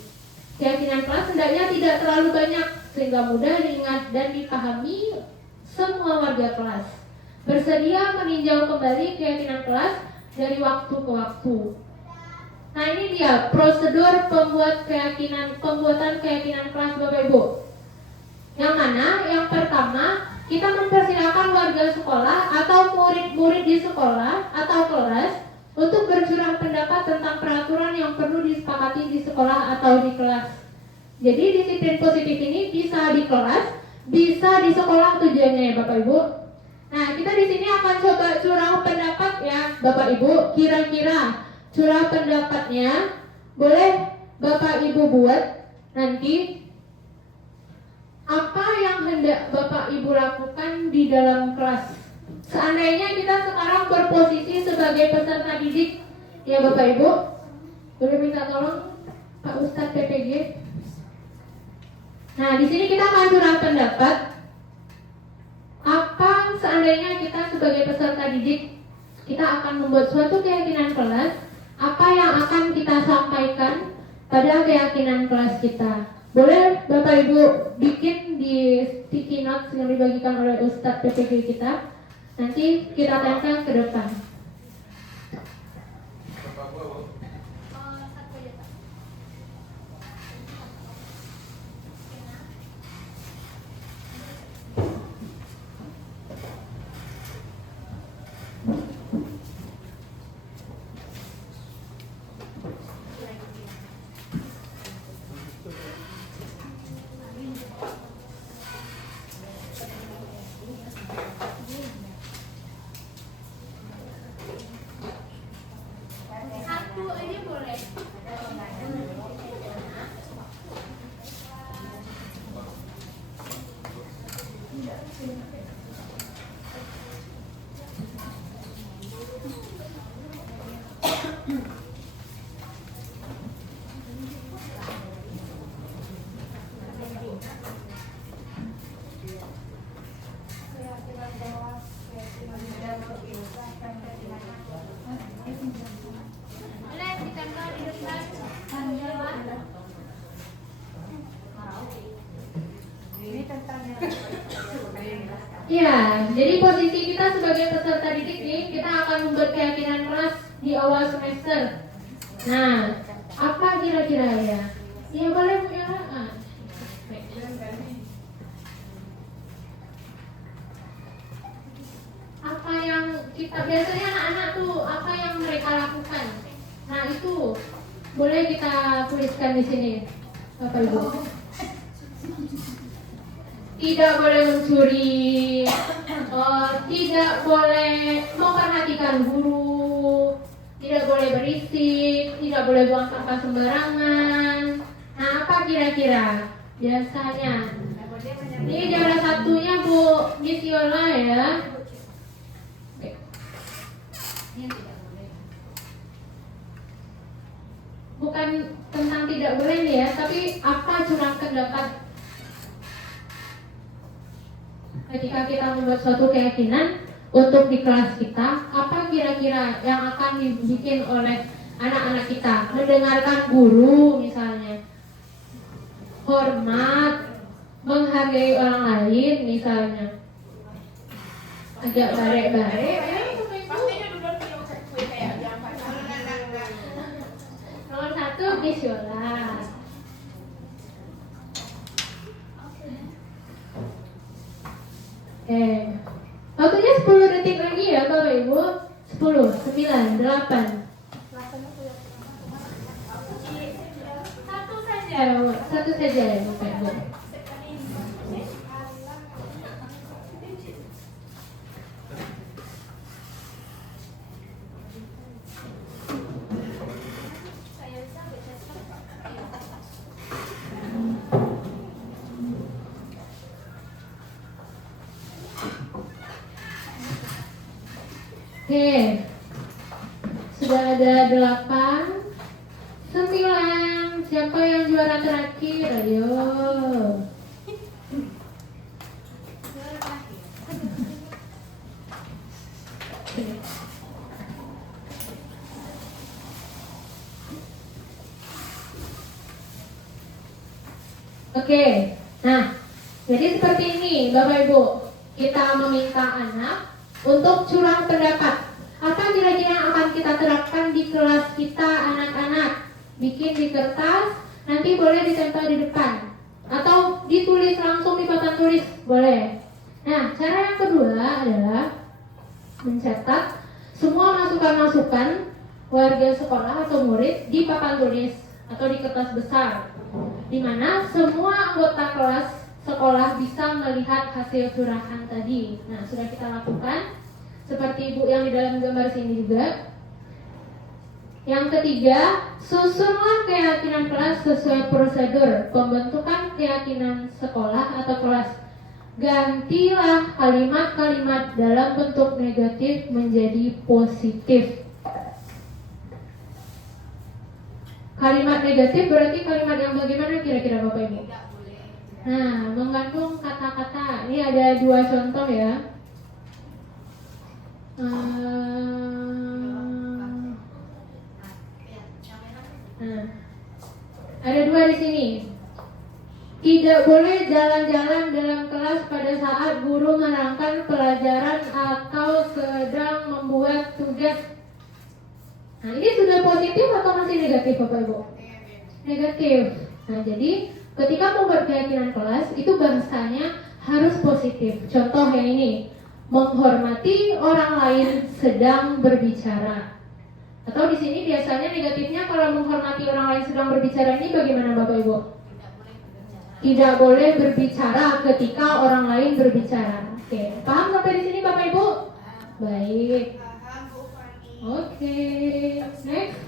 Keyakinan kelas hendaknya tidak terlalu banyak sehingga mudah diingat dan dipahami semua warga kelas. Bersedia meninjau kembali keyakinan kelas dari waktu ke waktu. Nah, ini dia prosedur pembuatan keyakinan kelas, Bapak Ibu. Yang mana yang pertama, kita mempersilakan warga sekolah atau murid-murid di sekolah atau kelas untuk bercurah pendapat tentang peraturan yang perlu disepakati di sekolah atau di kelas. Jadi disiplin positif ini bisa di kelas, bisa di sekolah tujuannya ya Bapak Ibu. Nah, kita di sini akan coba curah pendapat ya Bapak Ibu. Kira-kira curah pendapatnya boleh Bapak Ibu buat nanti. Apa yang hendak Bapak Ibu lakukan di dalam kelas? Seandainya kita sekarang berposisi sebagai peserta didik, ya Bapak Ibu, boleh minta tolong Pak Ustadz PPG. Nah, di sini kita akan curah pendapat. Apa seandainya kita sebagai peserta didik, kita akan membuat suatu keyakinan kelas, apa yang akan kita sampaikan pada keyakinan kelas kita? Boleh Bapak Ibu bikin di sticky notes yang dibagikan oleh Ustadz PPG kita. Nanti kita tempel ke depan. Satu aja boleh. Boleh ditempel di depan. Ya, jadi posisi kita sebagai peserta didik nih, kita akan membuat keyakinan kelas di awal semester. Nah, apa kira-kira ya? Ya boleh punya apa yang kita biasanya anak-anak tuh apa yang mereka lakukan. Nah, itu boleh kita tuliskan di sini, Bapak Ibu. Tidak boleh mencuri, tidak boleh memperhatikan guru, tidak boleh berisik, tidak boleh buang sampah sembarangan. Nah, apa kira-kira biasanya? Ini juara satunya Bu Miss Yola ya. Bukan tentang tidak boleh nih ya, tapi apa curah pendapat ketika kita membuat suatu keyakinan untuk di kelas kita, apa kira-kira yang akan dibikin oleh anak-anak kita? Mendengarkan guru misalnya, hormat, menghargai orang lain misalnya, agak barek-barek ya. Nomor satu Miss Yola. Waktunya 10 detik lagi ya Bapak Ibu. 10, 9, 8. Satu saja ya Bapak Ibu. Oke, sudah ada 8, 9. Siapa yang juara terakhir? Ayo. Oke, nah jadi seperti ini Bapak Ibu, kita meminta anak untuk curah pendapat. Apa kira-kira yang akan kita terapkan di kelas kita anak-anak? Bikin di kertas, nanti boleh ditempel di depan atau ditulis langsung di papan tulis, boleh. Nah, cara yang kedua adalah mencetak semua masukan-masukan warga sekolah atau murid di papan tulis atau di kertas besar, di mana semua anggota kelas sekolah bisa melihat hasil curahan tadi. Nah, sudah kita lakukan seperti Ibu yang di dalam gambar sini juga. Yang ketiga, susunlah keyakinan kelas sesuai prosedur pembentukan keyakinan sekolah atau kelas. Gantilah kalimat-kalimat dalam bentuk negatif menjadi positif. Kalimat negatif berarti kalimat yang bagaimana kira-kira Bapak Ibu? Nah, mengandung kata-kata. Ini ada 2 contoh ya. Nah, ada 2 di sini. Tidak boleh jalan-jalan dalam kelas pada saat guru menerangkan pelajaran atau sedang membuat tugas. Nah, ini sudah positif atau masih negatif Bapak Ibu? Negatif. Nah, jadi ketika membuat keyakinan kelas itu bahasanya harus positif. Contoh yang ini, menghormati orang lain sedang berbicara. Atau di sini biasanya negatifnya kalau menghormati orang lain sedang berbicara ini bagaimana Bapak Ibu? Tidak boleh berbicara ketika orang lain berbicara. Oke, paham sampai di sini Bapak Ibu? Baik. Oke, next.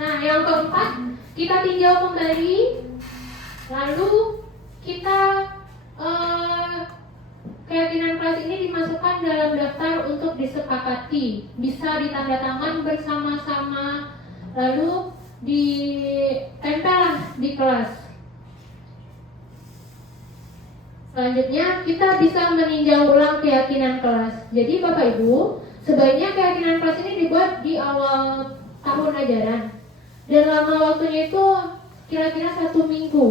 Nah, yang keempat, kita tinjau kembali, lalu kita keyakinan kelas ini dimasukkan dalam daftar untuk disepakati, bisa ditandatangan bersama-sama, lalu ditempel di kelas. Selanjutnya, kita bisa meninjau ulang keyakinan kelas. Jadi Bapak Ibu, sebaiknya keyakinan kelas ini dibuat di awal tahun ajaran. Dan lama waktunya itu kira-kira 1 minggu.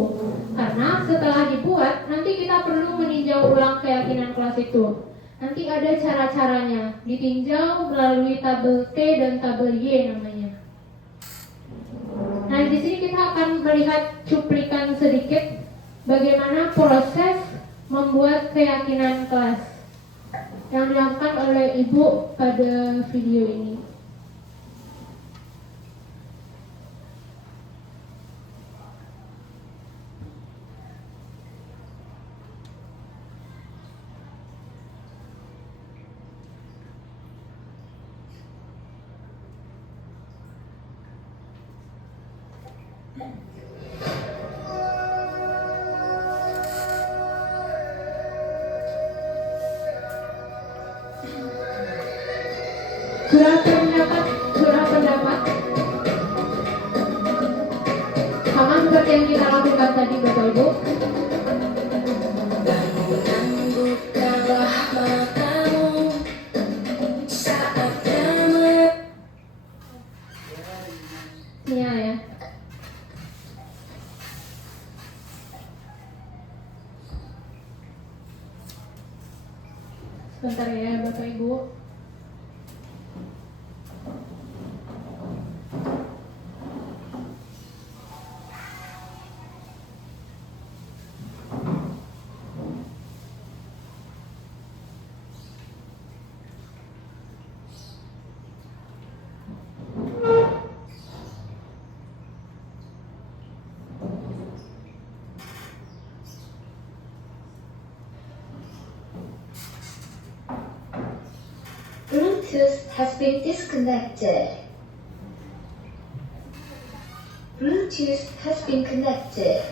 Karena setelah dibuat, nanti kita perlu meninjau ulang keyakinan kelas itu. Nanti ada cara-caranya, ditinjau melalui tabel T dan tabel Y namanya. Nah, di sini kita akan melihat cuplikan sedikit bagaimana proses membuat keyakinan kelas yang dilakukan oleh Ibu pada video ini. Curah pendapat sama seperti yang kita lakukan tadi Bapak Ibu. Iya ya. Sebentar ya Bapak Ibu. has been disconnected. Bluetooth has been connected.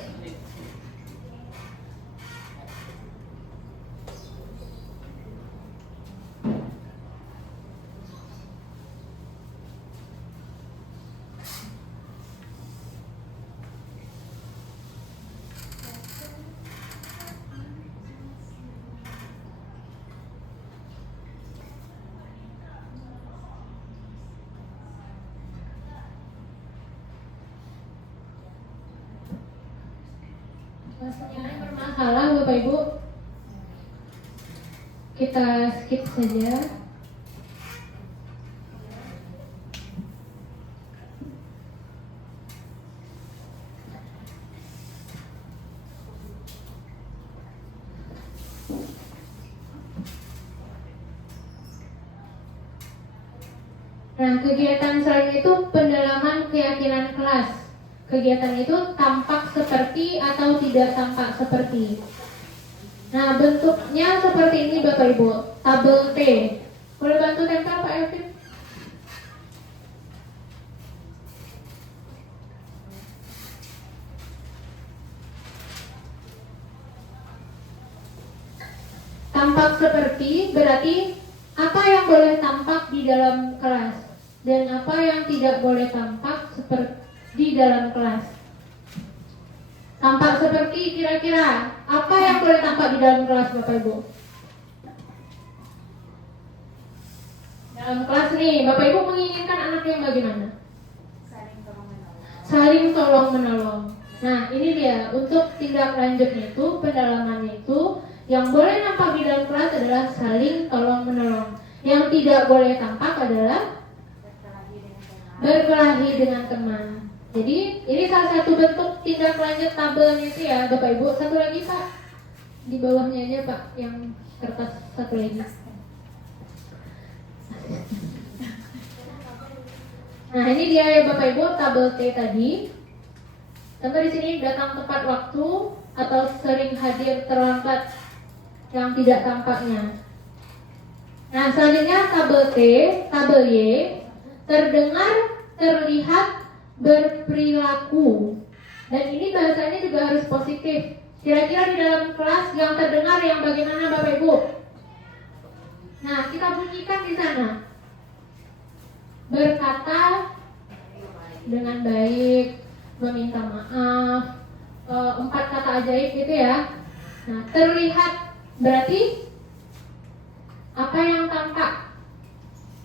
Yang bermasalah Bapak Ibu, kita skip saja. Nah, kegiatan selanjutnya itu pendalaman keyakinan kelas. Kegiatan itu tampak seperti atau tidak tampak seperti. Nah, bentuknya seperti ini Bapak Ibu, tabel T. Boleh bantu tempel Pak Elvin? Tampak seperti berarti apa yang boleh tampak di dalam kelas dan apa yang tidak boleh tampak seperti di dalam kelas. Tampak seperti kira-kira apa yang boleh tampak di dalam kelas Bapak Ibu? Dalam kelas nih, Bapak Ibu menginginkan anak yang bagaimana? Saling tolong menolong. Nah, ini dia untuk tindak lanjutnya itu, pendalamannya itu yang boleh nampak di dalam kelas adalah saling tolong menolong. Yang tidak boleh tampak adalah berkelahi dengan teman. Jadi ini salah satu bentuk tindak lanjut tabelnya itu ya Bapak Ibu. Satu lagi Pak, di bawahnya aja Pak, yang kertas satu lagi. Nah ini dia ya Bapak Ibu, tabel T tadi. Contoh di sini datang tepat waktu atau sering hadir terlambat yang tidak tampaknya. Nah selanjutnya tabel T, tabel Y, terdengar, terlihat, berperilaku. Dan ini bahasanya juga harus positif. Kira-kira di dalam kelas yang terdengar yang bagaimana Bapak Ibu? Nah, kita bunyikan di sana. Berkata dengan baik, meminta maaf, 4 kata ajaib gitu ya. Nah, terlihat berarti apa yang tampak?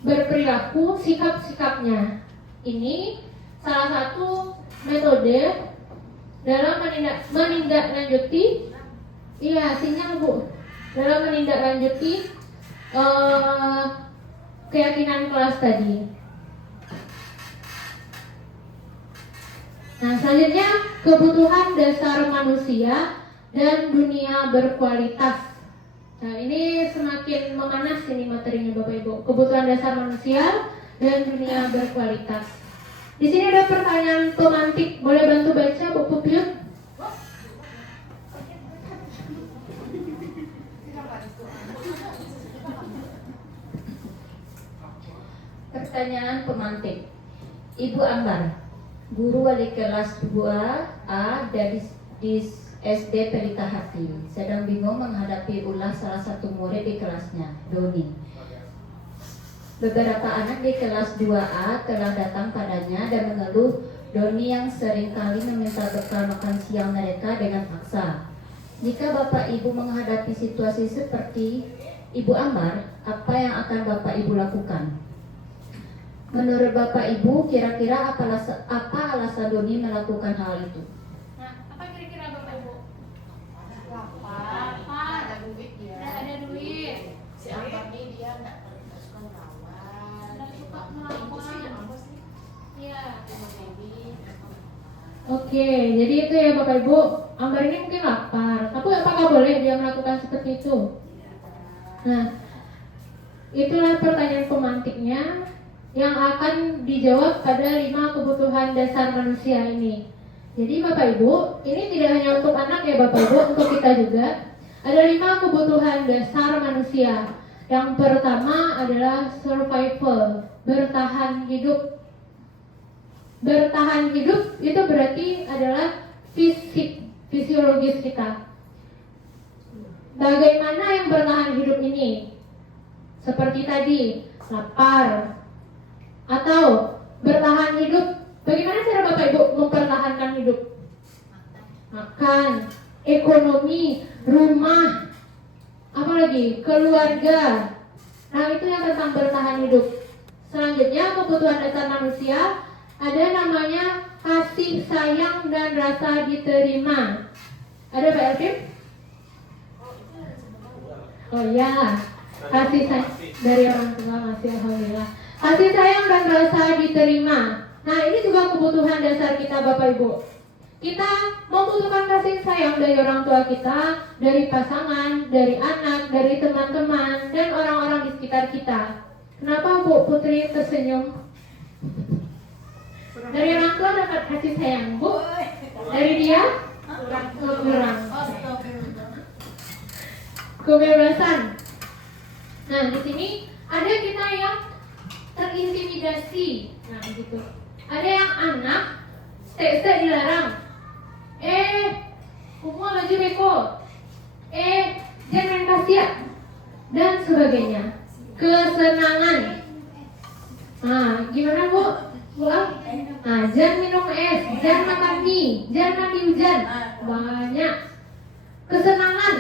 Berperilaku, sikap-sikapnya. Ini salah satu metode dalam menindaklanjuti, iya sinyal Bu, dalam menindaklanjuti keyakinan kelas tadi. Nah selanjutnya kebutuhan dasar manusia dan dunia berkualitas. Nah ini semakin memanas ini materinya Bapak Ibu. Kebutuhan dasar manusia dan dunia berkualitas. Di sini ada pertanyaan pemantik, boleh bantu baca Bu Pupiut? Pertanyaan pemantik. Ibu Ambar, guru wali kelas 2A dari SD Pelita Hati, sedang bingung menghadapi ulah salah satu murid di kelasnya, Doni. Beberapa anak di kelas 2A telah datang padanya dan mengeluh Doni yang seringkali meminta bekal makan siang mereka dengan paksa. Jika Bapak Ibu menghadapi situasi seperti Ibu Ambar, apa yang akan Bapak Ibu lakukan? Menurut Bapak Ibu, kira-kira apa alasan Doni melakukan hal itu? Nah, apa kira-kira Bapak Ibu? Lapar, ada duit ya. Ada duit. Si Ambar nih dia nggak suka melawan. Nggak suka melawan. Iya. Oke, jadi itu ya Bapak Ibu, Ambar ini mungkin lapar. Tapi apakah boleh dia melakukan seperti itu? Nah, itulah pertanyaan pemantiknya yang akan dijawab pada 5 kebutuhan dasar manusia ini. Jadi Bapak Ibu, ini tidak hanya untuk anak ya Bapak Ibu, untuk kita juga. Ada 5 kebutuhan dasar manusia. Yang pertama adalah survival, bertahan hidup. Bertahan hidup itu berarti adalah fisiologis kita. Bagaimana yang bertahan hidup ini? Seperti tadi, lapar. Atau bertahan hidup, bagaimana cara Bapak Ibu mempertahankan hidup? Makan, ekonomi, rumah, apalagi keluarga. Nah, itu yang tentang bertahan hidup. Selanjutnya, kebutuhan dasar manusia ada namanya kasih sayang dan rasa diterima. Ada Pak Elvin? Oh ya, kasih sayang dari orang tua, masih alhamdulillah. Kasih sayang dan rasa diterima. Nah, ini juga kebutuhan dasar kita Bapak Ibu. Kita membutuhkan kasih sayang dari orang tua kita, dari pasangan, dari anak, dari teman-teman, dan orang-orang di sekitar kita. Kenapa Bu Putri tersenyum? Dari orang tua dapat kasih sayang, Bu? Dari dia? Kurang. Kebebasan. Nah, di sini ada kita yang terintimidasi. Nah, gitu. Ada yang anak stay dilarang. Semua baju beko. Jangan kasihan dan sebagainya. Kesenangan. Nah, gimana Bu? Nah, jangan minum es, jangan makan mie, jangan mandi hujan. Banyak. Kesenangan.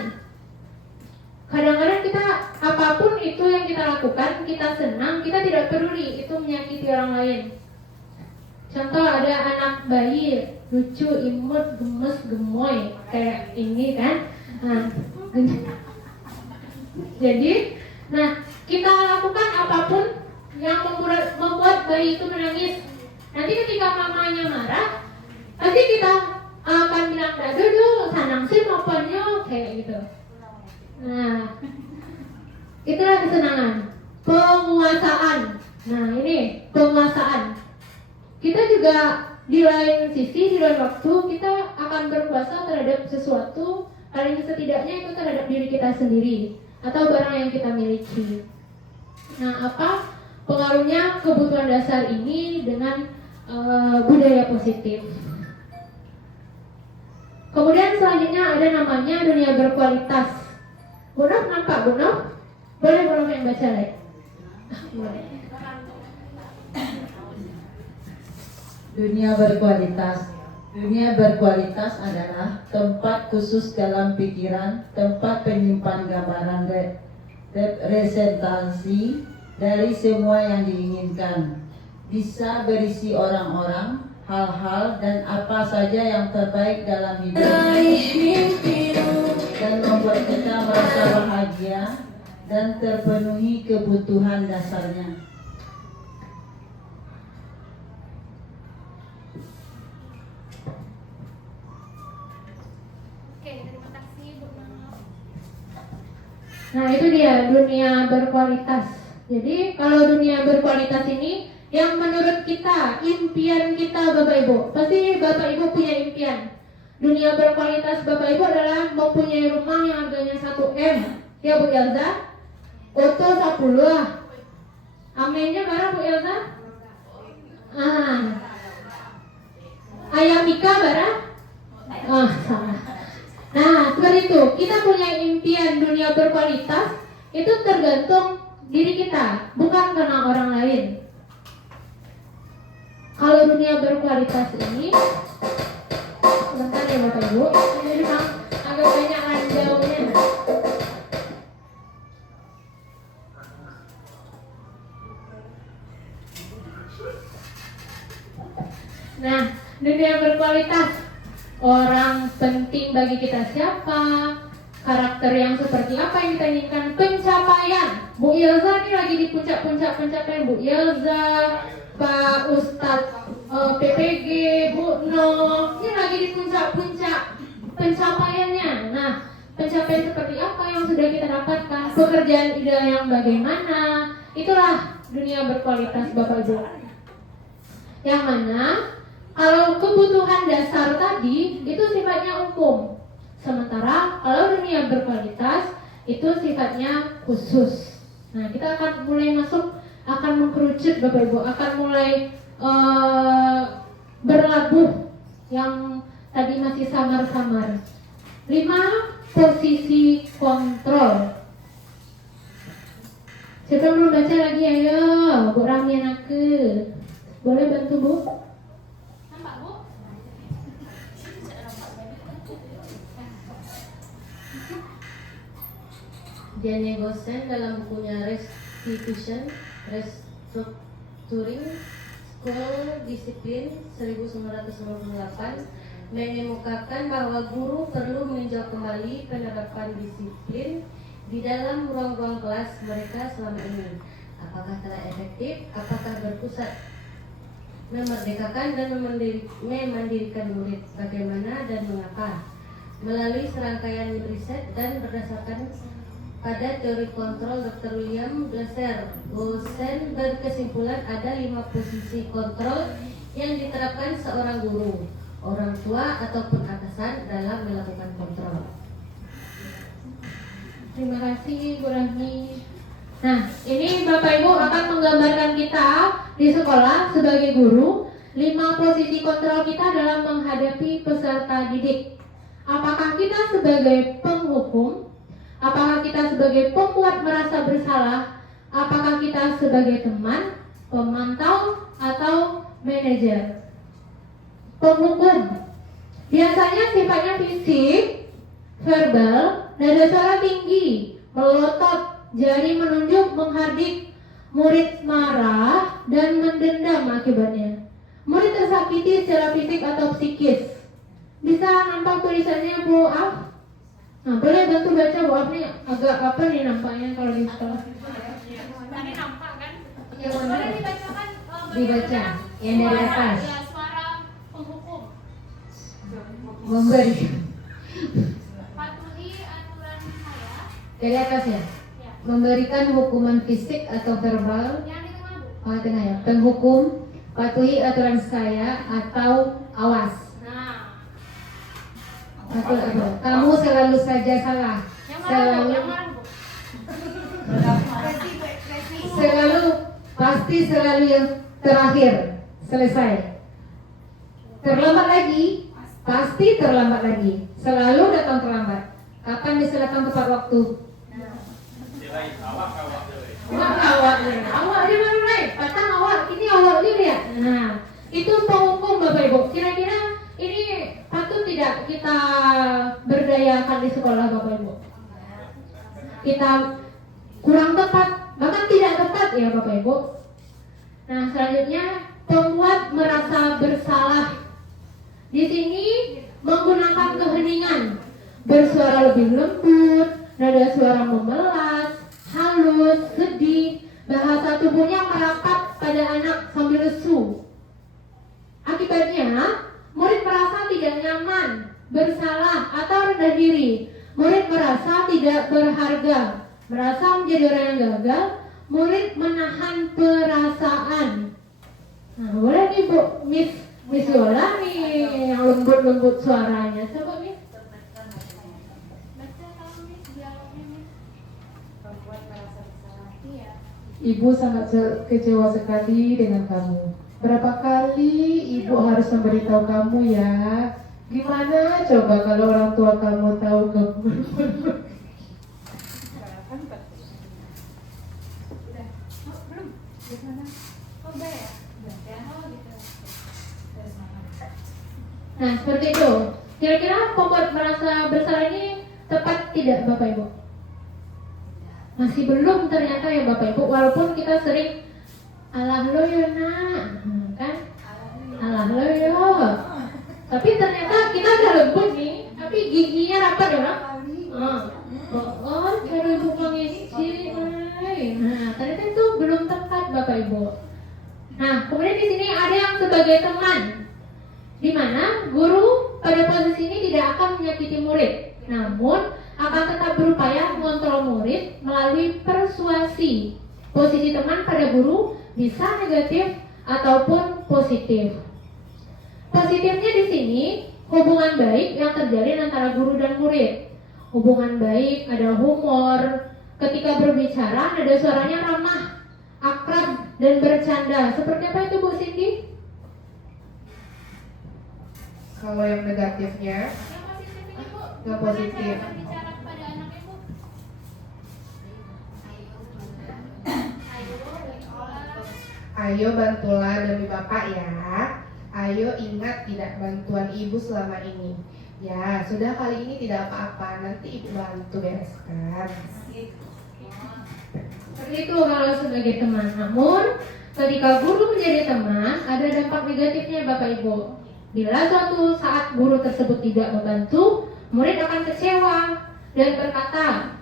Kadang-kadang kita apapun itu yang kita lakukan, kita senang, kita tidak peduli itu menyakiti orang lain. Contoh ada anak bayi lucu, imut, gemes, gemoy kayak ini kan. Nah, jadi, kita lakukan apapun yang membuat bayi itu menangis. Nanti ketika mamanya marah, pasti kita akan bilang, "Duh, sanang sih papanya," kayak gitu. Nah, itulah kesenangan. Penguasaan. Nah, ini penguasaan. Kita juga di lain sisi, di lain waktu kita akan berkuasa terhadap sesuatu, paling setidaknya itu terhadap diri kita sendiri atau barang yang kita miliki. Nah, apa pengaruhnya kebutuhan dasar ini dengan budaya positif? Kemudian selanjutnya ada namanya dunia berkualitas. Bu Nov nampak, Bu Nov? Boleh Bu Nov yang baca lagi? Boleh. Dunia berkualitas. Dunia berkualitas adalah tempat khusus dalam pikiran, tempat penyimpan gambaran representasi dari semua yang diinginkan. Bisa berisi orang-orang, hal-hal, dan apa saja yang terbaik dalam hidup, dan membuat kita merasa bahagia dan terpenuhi kebutuhan dasarnya. Nah, itu dia dunia berkualitas. Jadi kalau dunia berkualitas ini yang menurut kita, impian kita Bapak Ibu. Pasti Bapak Ibu punya impian. Dunia berkualitas Bapak Ibu adalah mempunyai rumah yang harganya 1M. Ya Bu Elza? Oto 10. Amennya barang Bu Elza? Ayam Mika barang? Salah. Nah, seperti itu. Kita punya impian dunia berkualitas, itu tergantung diri kita, bukan karena orang lain. Kalau dunia berkualitas ini, sebentar ya Bapak Ibu, ini memang agak banyak ranjaunya. Nah, dunia berkualitas, orang penting bagi kita siapa, karakter yang seperti apa yang kita inginkan, pencapaian. Bu Ilza ini lagi di puncak-puncak pencapaian. Bu Ilza, Pak Ustadz PPG, Bu No, ini lagi di puncak-puncak pencapaiannya. Nah, pencapaian seperti apa yang sudah kita dapatkan, pekerjaan ideal yang bagaimana, itulah dunia berkualitas Bapak Ibu. Yang mana kalau kebutuhan dasar tadi itu sifatnya umum, sementara kalau dunia berkualitas itu sifatnya khusus. Nah, kita akan mulai masuk, akan mengkerucut Bapak Ibu, akan mulai berlabuh yang tadi masih samar-samar. 5 posisi kontrol. Siapa yang belum baca lagi, ayo Bu Ramian aku. Boleh bantu Bu? Nampak Bu? Jane Gosen dalam bukunya Restitution, Restructuring School Discipline 1998 mengemukakan bahwa guru perlu meninjau kembali penerapan disiplin di dalam ruang-ruang kelas mereka selama ini. Apakah telah efektif? Apakah berpusat memerdekakan dan memandirikan murid? Bagaimana dan mengapa? Melalui serangkaian riset dan berdasarkan pada teori kontrol, Dr. William Glaser Gosen berkesimpulan ada 5 posisi kontrol yang diterapkan seorang guru, orang tua ataupun atasan dalam melakukan kontrol. Terima kasih Bu Rahmi. Nah, ini Bapak Ibu akan menggambarkan kita di sekolah sebagai guru 5 posisi kontrol kita dalam menghadapi peserta didik. Apakah kita sebagai penghukum? Apakah kita sebagai pembuat merasa bersalah? Apakah kita sebagai teman, pemantau, atau manajer? Penghukum biasanya sifatnya fisik, verbal, nada suara tinggi, melotot, jari menunjuk, menghardik, murid marah, dan mendendam akibatnya. Murid tersakiti secara fisik atau psikis. Bisa nampak tulisannya Bu Af? Nah, boleh bantu baca Bu Af nih, agak apa nih nampaknya kalau di sekolah? Tadi nampak kan? Yang mana? Boleh dibacakan Dibaca, yang dari atas. Ya, suara penghukum. Memberi Patuhi aturan saya. dari atas ya. Ya. Memberikan hukuman fisik atau verbal. Yang di tengah Bu. Oh, tengah ya. Penghukum, patuhi aturan saya atau awas. Nah, Atau apa? Kamu selalu saja salah. yang mana Bu? Selalu, Yang mana Bu? selalu pasti selalu yang terakhir selesai. Terlambat lagi, pasti terlambat lagi. Selalu datang terlambat. Kapan bisa datang tepat waktu? Awak dia baru naik, patang awak, ini awak dia lihat. Nah, itu penghukum Bapak Ibu. Kira-kira ini patut tidak kita berdayakan di sekolah Bapak Ibu? Kita kurang tepat, bahkan tidak tepat ya Bapak Ibu. Nah, selanjutnya pembuat merasa bersalah. Di sini menggunakan keheningan, bersuara lebih lembut, nada suara memelas, halus, sedih, bahasa tubuhnya merapat pada anak sambil lesu. Akibatnya, murid merasa tidak nyaman, bersalah, atau rendah diri. Murid merasa tidak berharga, merasa menjadi orang yang gagal. Murid menahan perasaan. Nah, boleh nih Bu, Miss Yola nih yang lembut-lembut suaranya. Coba Miss. Baca kalau Miss, dialognya Miss. Membuat merasa bersalah. Iya. Ibu sangat kecewa sekali dengan kamu. Berapa kali ibu harus memberitahu kamu ya? Gimana coba kalau orang tua kamu tahu kamu? Nah, seperti itu. Kira-kira pembuat merasa bersalah ini tepat tidak Bapak Ibu? Masih belum ternyata ya Bapak Ibu, walaupun kita sering alah lo ya nak, kan? Alah lo ya. Tapi ternyata kita udah lembut nih, tapi giginya rapat ya orang. Oh, cara ibu mengisi. Nah, ternyata itu belum tepat Bapak Ibu. Nah, kemudian di sini ada yang sebagai teman, di mana guru pada posisi ini tidak akan menyakiti murid, namun akan tetap berupaya mengontrol murid melalui persuasi. Posisi teman pada guru bisa negatif ataupun positif. Positifnya di sini hubungan baik yang terjalin antara guru dan murid. Hubungan baik, ada humor, ketika berbicara nada suaranya ramah, akrab, dan bercanda. Seperti apa itu Bu Cindy? Kalau yang negatifnya, Yang positif ini Bu, Yang gimana positif. cara berbicara kepada anak Ibu? ayo bantulah demi Bapak ya. Ayo ingat tidak bantuan Ibu selama ini. Ya, sudah kali ini tidak apa-apa, nanti Ibu bantu bereskan. Seperti itu kalau sebagai teman. Namun, ketika guru menjadi teman, ada dampak negatifnya Bapak Ibu. Bila suatu saat guru tersebut tidak membantu, murid akan kecewa dan berkata,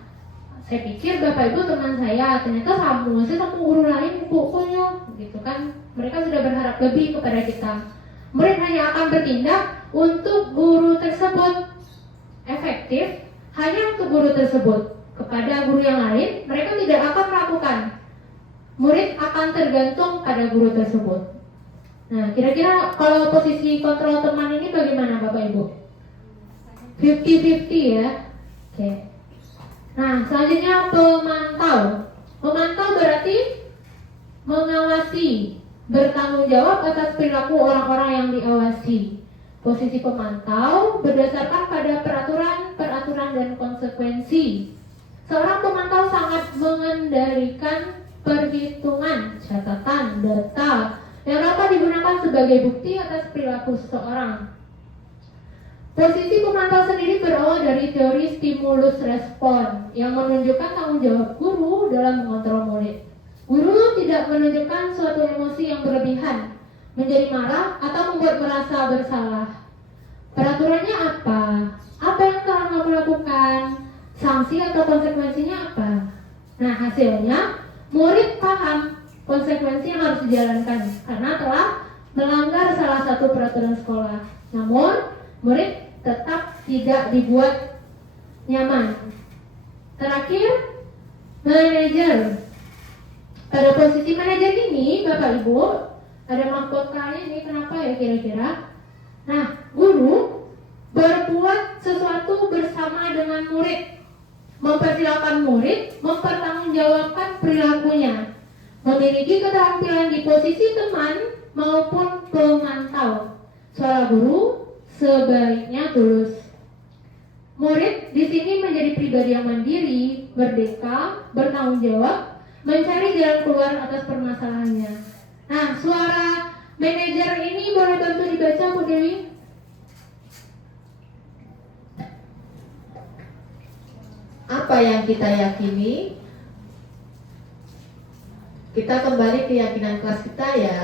saya pikir Bapak Ibu teman saya, ternyata saya sama guru lain pokoknya, gitu kan. Mereka sudah berharap lebih kepada kita. Murid hanya akan bertindak untuk guru tersebut. Efektif hanya untuk guru tersebut. Kepada guru yang lain, mereka tidak akan melakukan. Murid akan tergantung pada guru tersebut. Nah, kira-kira kalau posisi kontrol teman ini bagaimana Bapak Ibu? 50-50 ya. Oke. Nah, selanjutnya pemantau. Memantau berarti mengawasi, bertanggung jawab atas perilaku orang-orang yang diawasi. Posisi pemantau berdasarkan pada peraturan dan konsekuensi. Seorang pemantau sangat mengendalikan perhitungan, catatan, data yang dapat digunakan sebagai bukti atas perilaku seseorang. Posisi pemantau sendiri berawal dari teori stimulus respon yang menunjukkan tanggung jawab guru dalam mengontrol murid. Guru tidak menunjukkan suatu emosi yang berlebihan, menjadi marah atau membuat merasa bersalah. Peraturannya apa? Apa yang telah kamu lakukan? Sanksi atau konsekuensinya apa? Nah, hasilnya murid paham konsekuensi yang harus dijalankan karena telah melanggar salah satu peraturan sekolah. Namun, murid tetap tidak dibuat nyaman. Terakhir, manajer. Pada posisi manajer ini, Bapak Ibu, ada mahkotanya ini, kenapa ya kira-kira? Nah, guru berbuat sesuatu bersama dengan murid, mempersilahkan murid mempertanggungjawabkan perilakunya, memiliki keterampilan di posisi teman maupun pemantau. Suara guru sebaiknya tulus. Murid di sini menjadi pribadi yang mandiri, merdeka, bertanggung jawab, mencari jalan keluar atas permasalahannya. Nah, suara manajer ini boleh bantu dibaca Bu Dewi? Apa yang kita yakini? Kita kembali ke keyakinan kelas kita ya.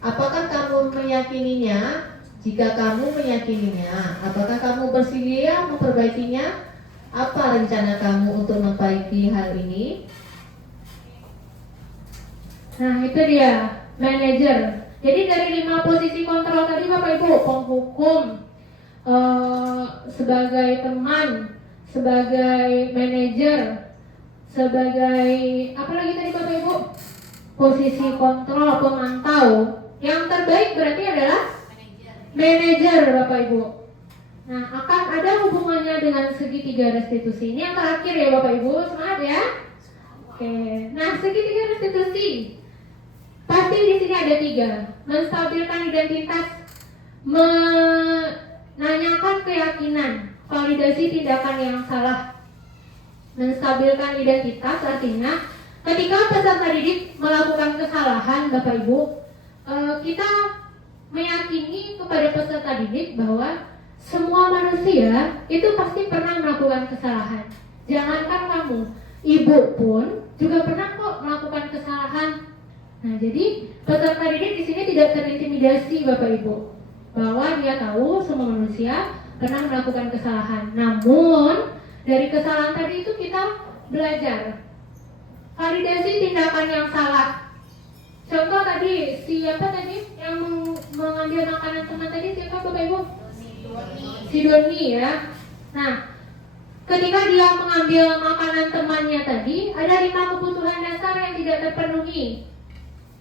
Apakah kamu meyakininya? Jika kamu meyakininya, apakah kamu bersedia memperbaikinya? Apa rencana kamu untuk memperbaiki hal ini? Nah, itu dia, manajer. Jadi dari 5 posisi kontrol tadi Bapak Ibu, penghukum, sebagai teman, sebagai manajer, sebagai apa lagi tadi Bapak Ibu? Posisi kontrol, pemantau. Yang terbaik berarti adalah manajer Bapak Ibu. Nah, akan ada hubungannya dengan segitiga restitusi. Ini yang terakhir ya Bapak Ibu, semangat ya. Oke, nah segitiga restitusi pasti di sini ada 3. Menstabilkan identitas, menanyakan keyakinan, validasi tindakan yang salah. Menstabilkan identitas artinya ketika peserta didik melakukan kesalahan Bapak Ibu, kita meyakini kepada peserta didik bahwa semua manusia itu pasti pernah melakukan kesalahan. Jangankan kamu, ibu pun juga pernah kok melakukan kesalahan. Nah, jadi peserta didik di sini tidak terintimidasi Bapak Ibu, bahwa dia tahu semua manusia pernah melakukan kesalahan. Namun dari kesalahan tadi itu kita belajar validasi tindakan yang salah. Contoh tadi, siapa tadi yang mengambil makanan teman tadi, siapa Bapak Ibu? Si Doni ya. Nah, ketika dia mengambil makanan temannya tadi, ada 5 kebutuhan dasar yang tidak terpenuhi.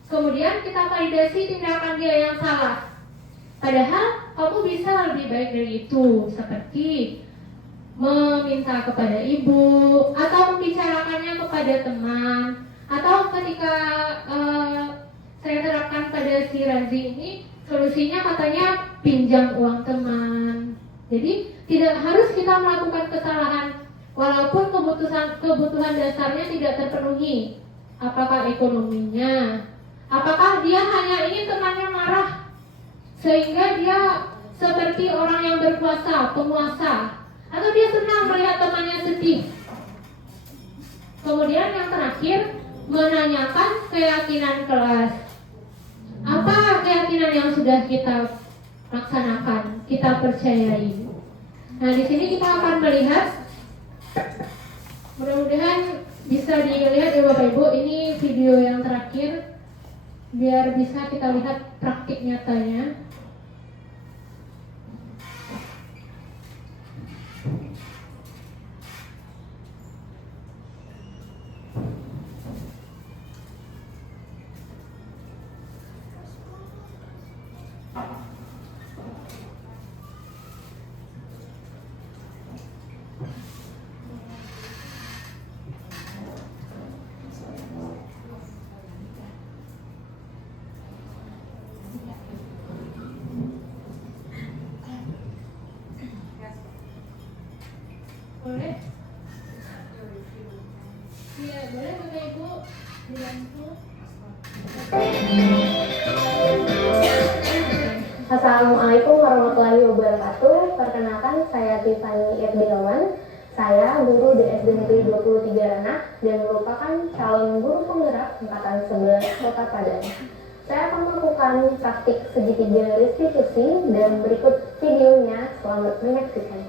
Kemudian kita validasi tindakan dia yang salah. Padahal kamu bisa lebih baik dari itu, seperti meminta kepada ibu atau membicarakannya kepada teman, atau ketika saya terapkan pada si Razi ini, solusinya katanya pinjam uang teman. Jadi tidak harus kita melakukan kesalahan walaupun kebutuhan dasarnya tidak terpenuhi. Apakah ekonominya? Apakah dia hanya ingin temannya marah sehingga dia seperti orang yang berkuasa, penguasa, atau dia senang melihat temannya sedih. Kemudian yang terakhir, menanyakan keyakinan kelas. Apa keyakinan yang sudah kita laksanakan, kita percayai? Nah, di sini kita akan melihat, mudah-mudahan bisa dilihat ya Bapak Ibu, ini video yang terakhir biar bisa kita lihat praktik nyatanya. Boleh? Iya, boleh Bapak Ibu dibantu. Assalamualaikum warahmatullahi wabarakatuh. Perkenalkan, saya Tiffany Irdiawan. Saya guru di SD Negeri 23 Ranah dan merupakan calon guru penggerak angkatan 11 Kota Padang. Saya akan melakukan praktik segitiga restitusi dan berikut videonya. Selamat menyaksikan.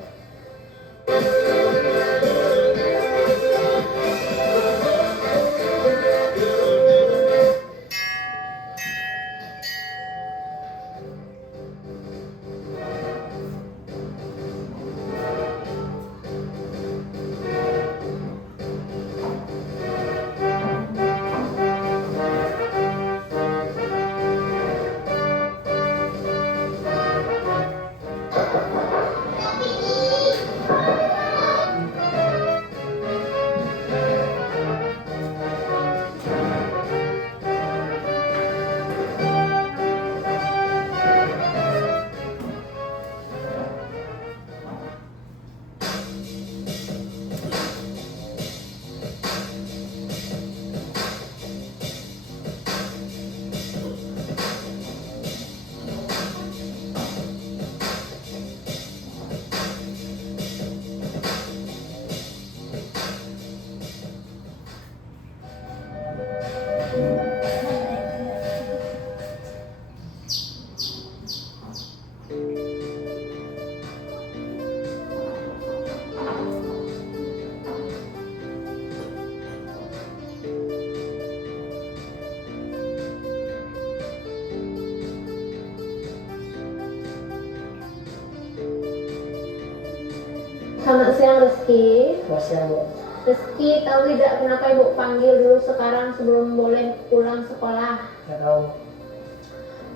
Selamat siang Rizky. Selamat siang, Bu. Rizky, tahu tidak kenapa Ibu panggil dulu sekarang sebelum boleh pulang sekolah? Nggak tahu.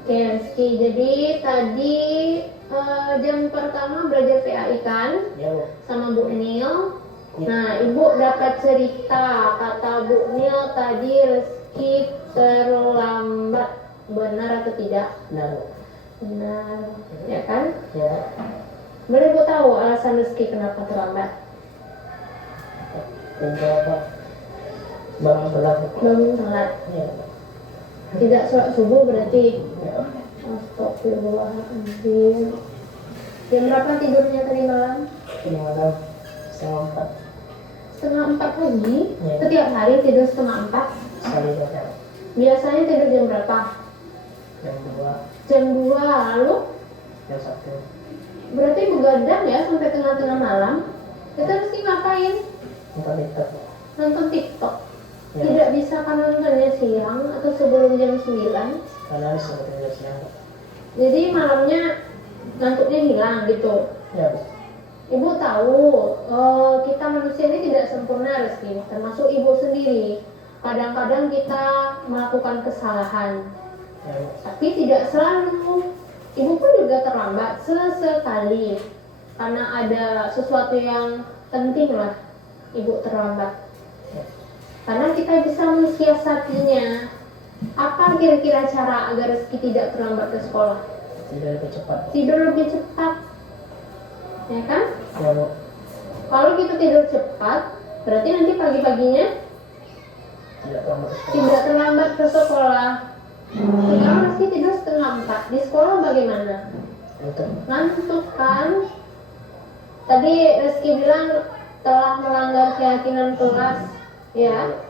Oke Rizky, jadi tadi jam pertama belajar PAI kan? Ya, Bu. Sama Bu Nil. Ya. Nah, Ibu dapat cerita, kata Bu Nil tadi Rizky terlambat. Benar atau tidak? Benar, Bu. Benar, ya kan? Ya. Boleh Ibu tahu alasan Rizky kenapa terlambat? Untuk apa? Bangun sholat. Bangun sholat. Ya. Tidak sholat subuh berarti? Ya. Astagfirullahaladzim. Jam berapa tidurnya tadi malam? Malam 3:30. 3:30 pagi? Ya. Setiap hari tidur 3:30? Sekali saja. Biasanya tidur jam berapa? Jam 2. Jam 2, lalu? Jam 1. Berarti begadang ya sampai tengah-tengah malam? Kita mesti ngapain? Nonton TikTok. Nonton TikTok? Ya. Tidak bisa kan nontonnya siang atau sebelum jam 9? Karena harus sebetulnya siang. Jadi malamnya ngantuknya hilang gitu? Ya, Bu. Ibu tahu kita manusia ini tidak sempurna Rizky, termasuk ibu sendiri. Kadang-kadang kita melakukan kesalahan, Ya, Bu. tapi tidak selalu. Ibu pun juga terlambat sesekali. karena ada sesuatu yang penting lah ibu terlambat. Karena kita bisa mensiasatinya. Apa kira-kira cara agar Rizky tidak terlambat ke sekolah? Tidur lebih cepat, ya kan? Kalau kita tidur cepat, berarti nanti pagi-paginya tidak terlambat ke sekolah. Sekarang Rizky tidur setengah 4, di sekolah bagaimana? Ngantuk kan? Tadi Rizky bilang telah melanggar keyakinan kelas, ya.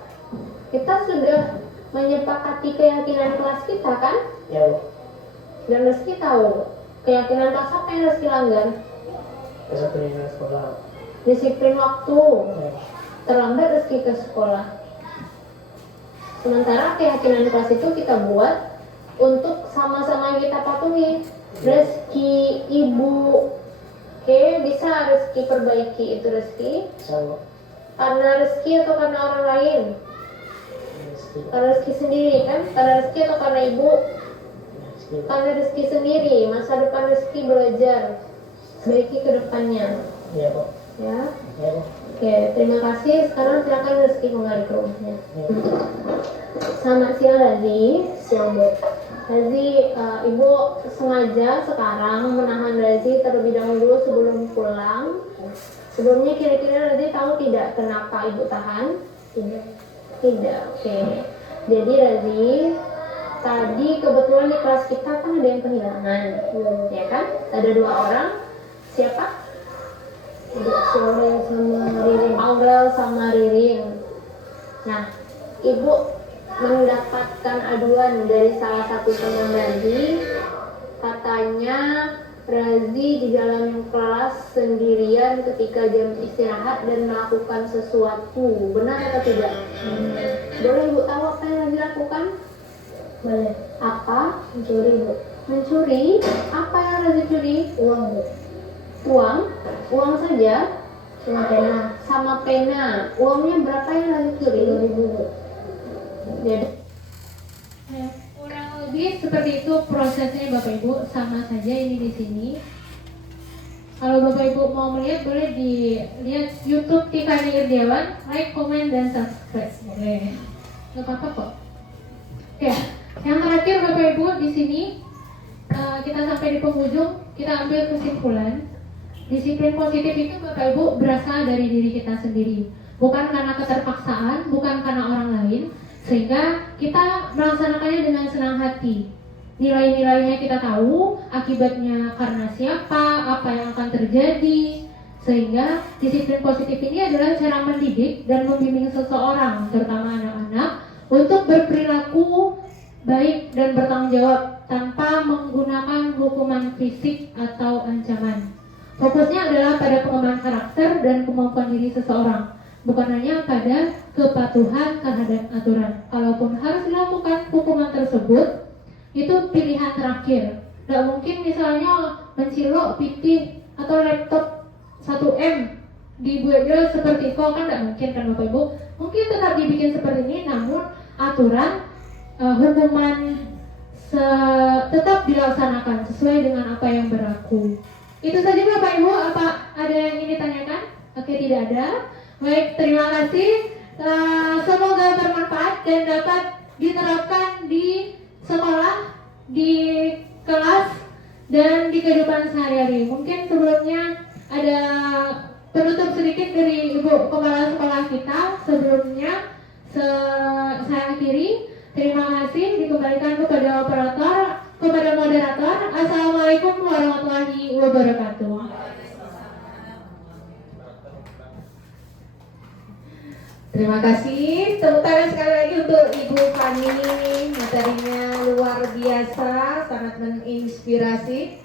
Kita sudah menyepakati keyakinan kelas kita kan? Ya, Bu. Dan Rizky tahu keyakinan kelas apa yang Rizky langgar? Disiplin sekolah. Disiplin waktu. Ya. Terlambat Rizky ke sekolah. Sementara keyakinan kelas itu kita buat untuk sama-sama kita patuhi. Rizky, ibu, oke, bisa Rizky perbaiki itu Rizky. Sama. Karena Rizky atau karena orang lain? Karena Rizky sendiri kan? Karena Rizky atau karena ibu? Karena Rizky sendiri. Masa depan Rizky belajar, perbaiki ke depannya. Iya, Bu. Ya. Iya, Bu. Oke, terima kasih. Sekarang silakan Rizky kembali ke rumahnya. Selamat siang Razi. Siang Bu. Razi, ibu sengaja sekarang menahan Razi terlebih dahulu sebelum pulang. Sebelumnya kira-kira Razi tahu tidak kenapa ibu tahan? Tidak, oke. Jadi Razi, tadi kebetulan di kelas kita kan ada yang kehilangan, ya kan? Ada 2 orang. Siapa? Aurel sama Ririn. Aurel sama Ririn. Nah, ibu mendapatkan aduan dari salah satu teman Razi. Katanya Razi di dalam kelas sendirian ketika jam istirahat dan melakukan sesuatu. Benar atau tidak? Boleh ibu tahu apa yang Razi lakukan? Boleh. Apa? Mencuri, Bu. Mencuri? Apa yang Razi curi? Uang, Bu. Uang? Uang saja? Sama pena. Sama pena. Uangnya berapa yang Razi curi? 2.000, Bu. Jadi Kurang lebih seperti itu prosesnya Bapak Ibu, sama saja ini di sini. Kalau Bapak Ibu mau melihat boleh dilihat YouTube Tiffany Irdiawan, like, comment, dan subscribe. Boleh. Gak apa-apa kok. Oke, yang terakhir Bapak Ibu di sini kita sampai di penghujung, kita ambil kesimpulan. Disiplin positif itu Bapak Ibu berasal dari diri kita sendiri, bukan karena keterpaksaan, bukan karena orang lain. Sehingga kita melaksanakannya dengan senang hati. Nilai-nilainya kita tahu, akibatnya karena siapa, apa yang akan terjadi. Sehingga disiplin positif ini adalah cara mendidik dan membimbing seseorang, terutama anak-anak, untuk berperilaku baik dan bertanggung jawab tanpa menggunakan hukuman fisik atau ancaman. Fokusnya adalah pada pengembangan karakter dan kemampuan diri seseorang, bukan hanya pada kepatuhan terhadap aturan. Kalaupun harus dilakukan hukuman tersebut, itu pilihan terakhir. Tidak mungkin misalnya mencilok pitih atau laptop 1M dibuat seperti itu, kan tidak mungkin kan Bapak Ibu. Mungkin tetap dibikin seperti ini, namun aturan hukuman tetap dilaksanakan sesuai dengan apa yang berlaku. Itu saja Bapak Ibu. Apa ada yang ingin ditanyakan? Oke, tidak ada. Baik, terima kasih. Semoga bermanfaat dan dapat diterapkan di sekolah, di kelas, dan di kehidupan sehari-hari. Mungkin sebelumnya ada penutup sedikit dari Ibu Kepala Sekolah kita. Sebelumnya saya akhiri. Terima kasih, dikembalikan kepada operator, kepada moderator. Assalamualaikum warahmatullahi wabarakatuh. Terima kasih. Tepuk tangan sekali lagi untuk Ibu Fani. Materinya luar biasa, sangat menginspirasi.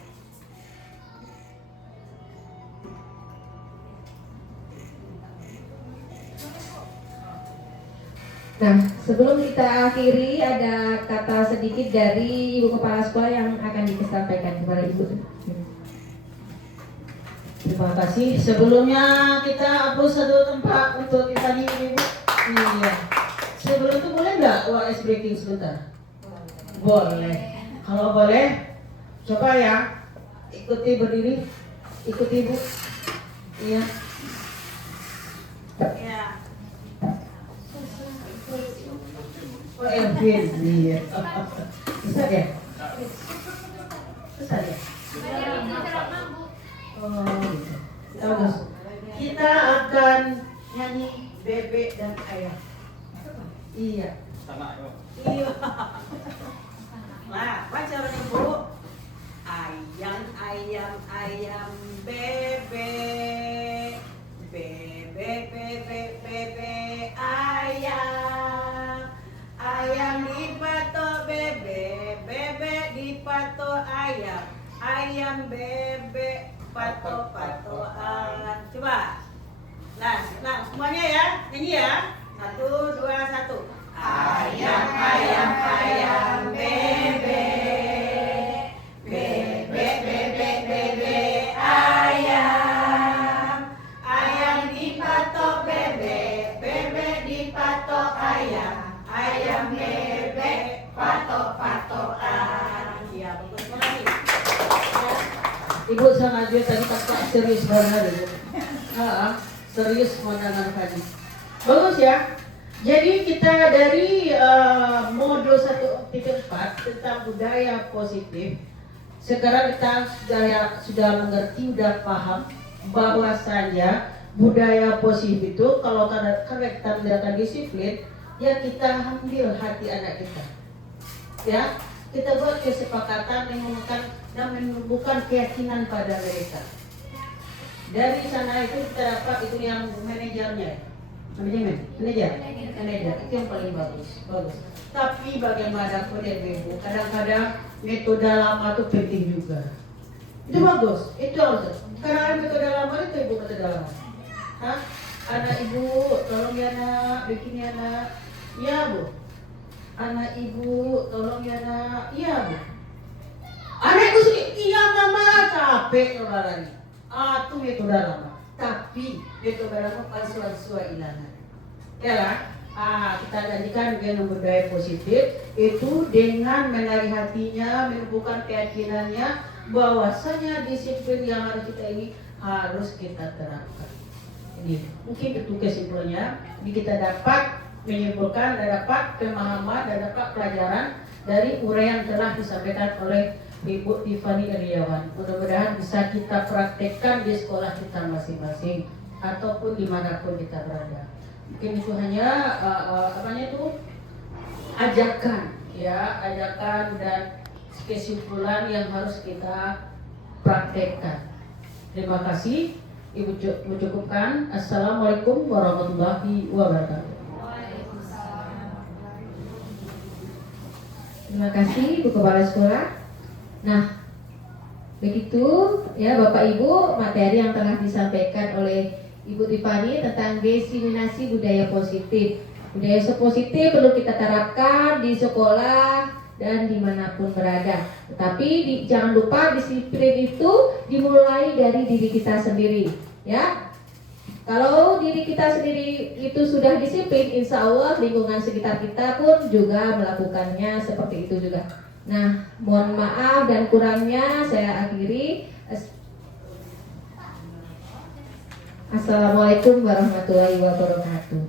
Nah, sebelum kita akhiri, ada kata sedikit dari Ibu Kepala Sekolah yang akan disampaikan kepada Ibu. Terima kasih. Sebelumnya kita hapus satu tempat untuk kita Ibu. Iya. Sebelum itu boleh nggak ice breaking sebentar? Boleh. Kalau boleh, coba ya ikuti berdiri. ikut ibu. Iya. Ya. Oh, Elvin, iya. Bisa ya? Bisa ya? Oh, gitu. Bagus. Kita akan nyanyi bebek dan ayam. Iya. Iya. Nah, baca orang ibu. Ayam, ayam, ayam, bebek. Bebek, bebek, bebek, ayam. Ayam dipatok bebek, bebek dipatok ayam. Ayam, bebek, patok-patokan. Coba. Nah, semuanya ya. Nyanyi ya. 1, 2, 1. Ayam, ayam, ayam, bebek. Bebek, bebek, bebek, ayam. Ayam dipatok bebek, bebek dipatok ayam. Ayam, bebek, patok-patokan. Iya, bagus sekali. Ibu sengaja tadi kakak serius banget ibu. Serius mendengar tadi. Bagus ya. Jadi kita dari modul 1.4 tentang budaya positif. Sekarang kita sudah mengerti, sudah paham bahwasanya budaya positif itu kalau karena kita menjalankan disiplin, ya kita ambil hati anak kita. Ya, kita buat kesepakatan dan menumbuhkan keyakinan pada mereka. Dari sana itu kita dapat itu yang manajer itu yang paling bagus. Tapi bagaimanapun ya ibu, kadang-kadang metode lama itu penting juga. Itu bagus, itu harus. Karena metode lama itu ibu metode lama. Hah? Anak ibu, tolong ya nak, bikin ya nak. Iya bu. Anak ibu, tolong ya nak. Iya bu. Anakku sendiri, iya mama, capek lagi. Itu metode lama. Tapi metode lama palsu-palsu ilahan. Ya lah. Kita jadikan dengan budaya positif itu dengan menarik hatinya, menumbuhkan keyakinannya bahwasanya disiplin yang harus kita ini harus kita terapkan. Ini mungkin itu kesimpulannya. Ini kita dapat menyimpulkan dan dapat pemahaman dan dapat pelajaran dari uraian yang telah disampaikan oleh Ibu Tiffany Iriawan. Mudah-mudahan bisa kita praktekkan di sekolah kita masing-masing ataupun dimanapun kita berada. Mungkin itu hanya ajakan dan kesimpulan yang harus kita praktekkan. Terima kasih. Ibu cukupkan. Assalamualaikum warahmatullahi wabarakatuh. Terima kasih Ibu Kepala Sekolah. Nah, begitu ya Bapak Ibu materi yang telah disampaikan oleh Ibu Tiffany tentang diseminasi budaya positif. Budaya positif perlu kita terapkan di sekolah dan dimanapun berada. Tetapi jangan lupa disiplin itu dimulai dari diri kita sendiri, ya. Kalau diri kita sendiri itu sudah disiplin, insya Allah lingkungan sekitar kita pun juga melakukannya seperti itu juga. Nah, mohon maaf dan kurangnya saya akhiri. Assalamualaikum warahmatullahi wabarakatuh.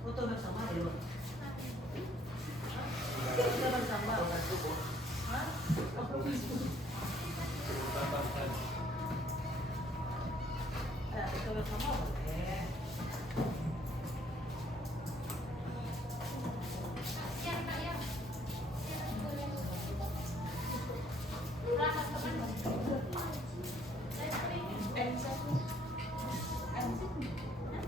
Foto bersama dulu.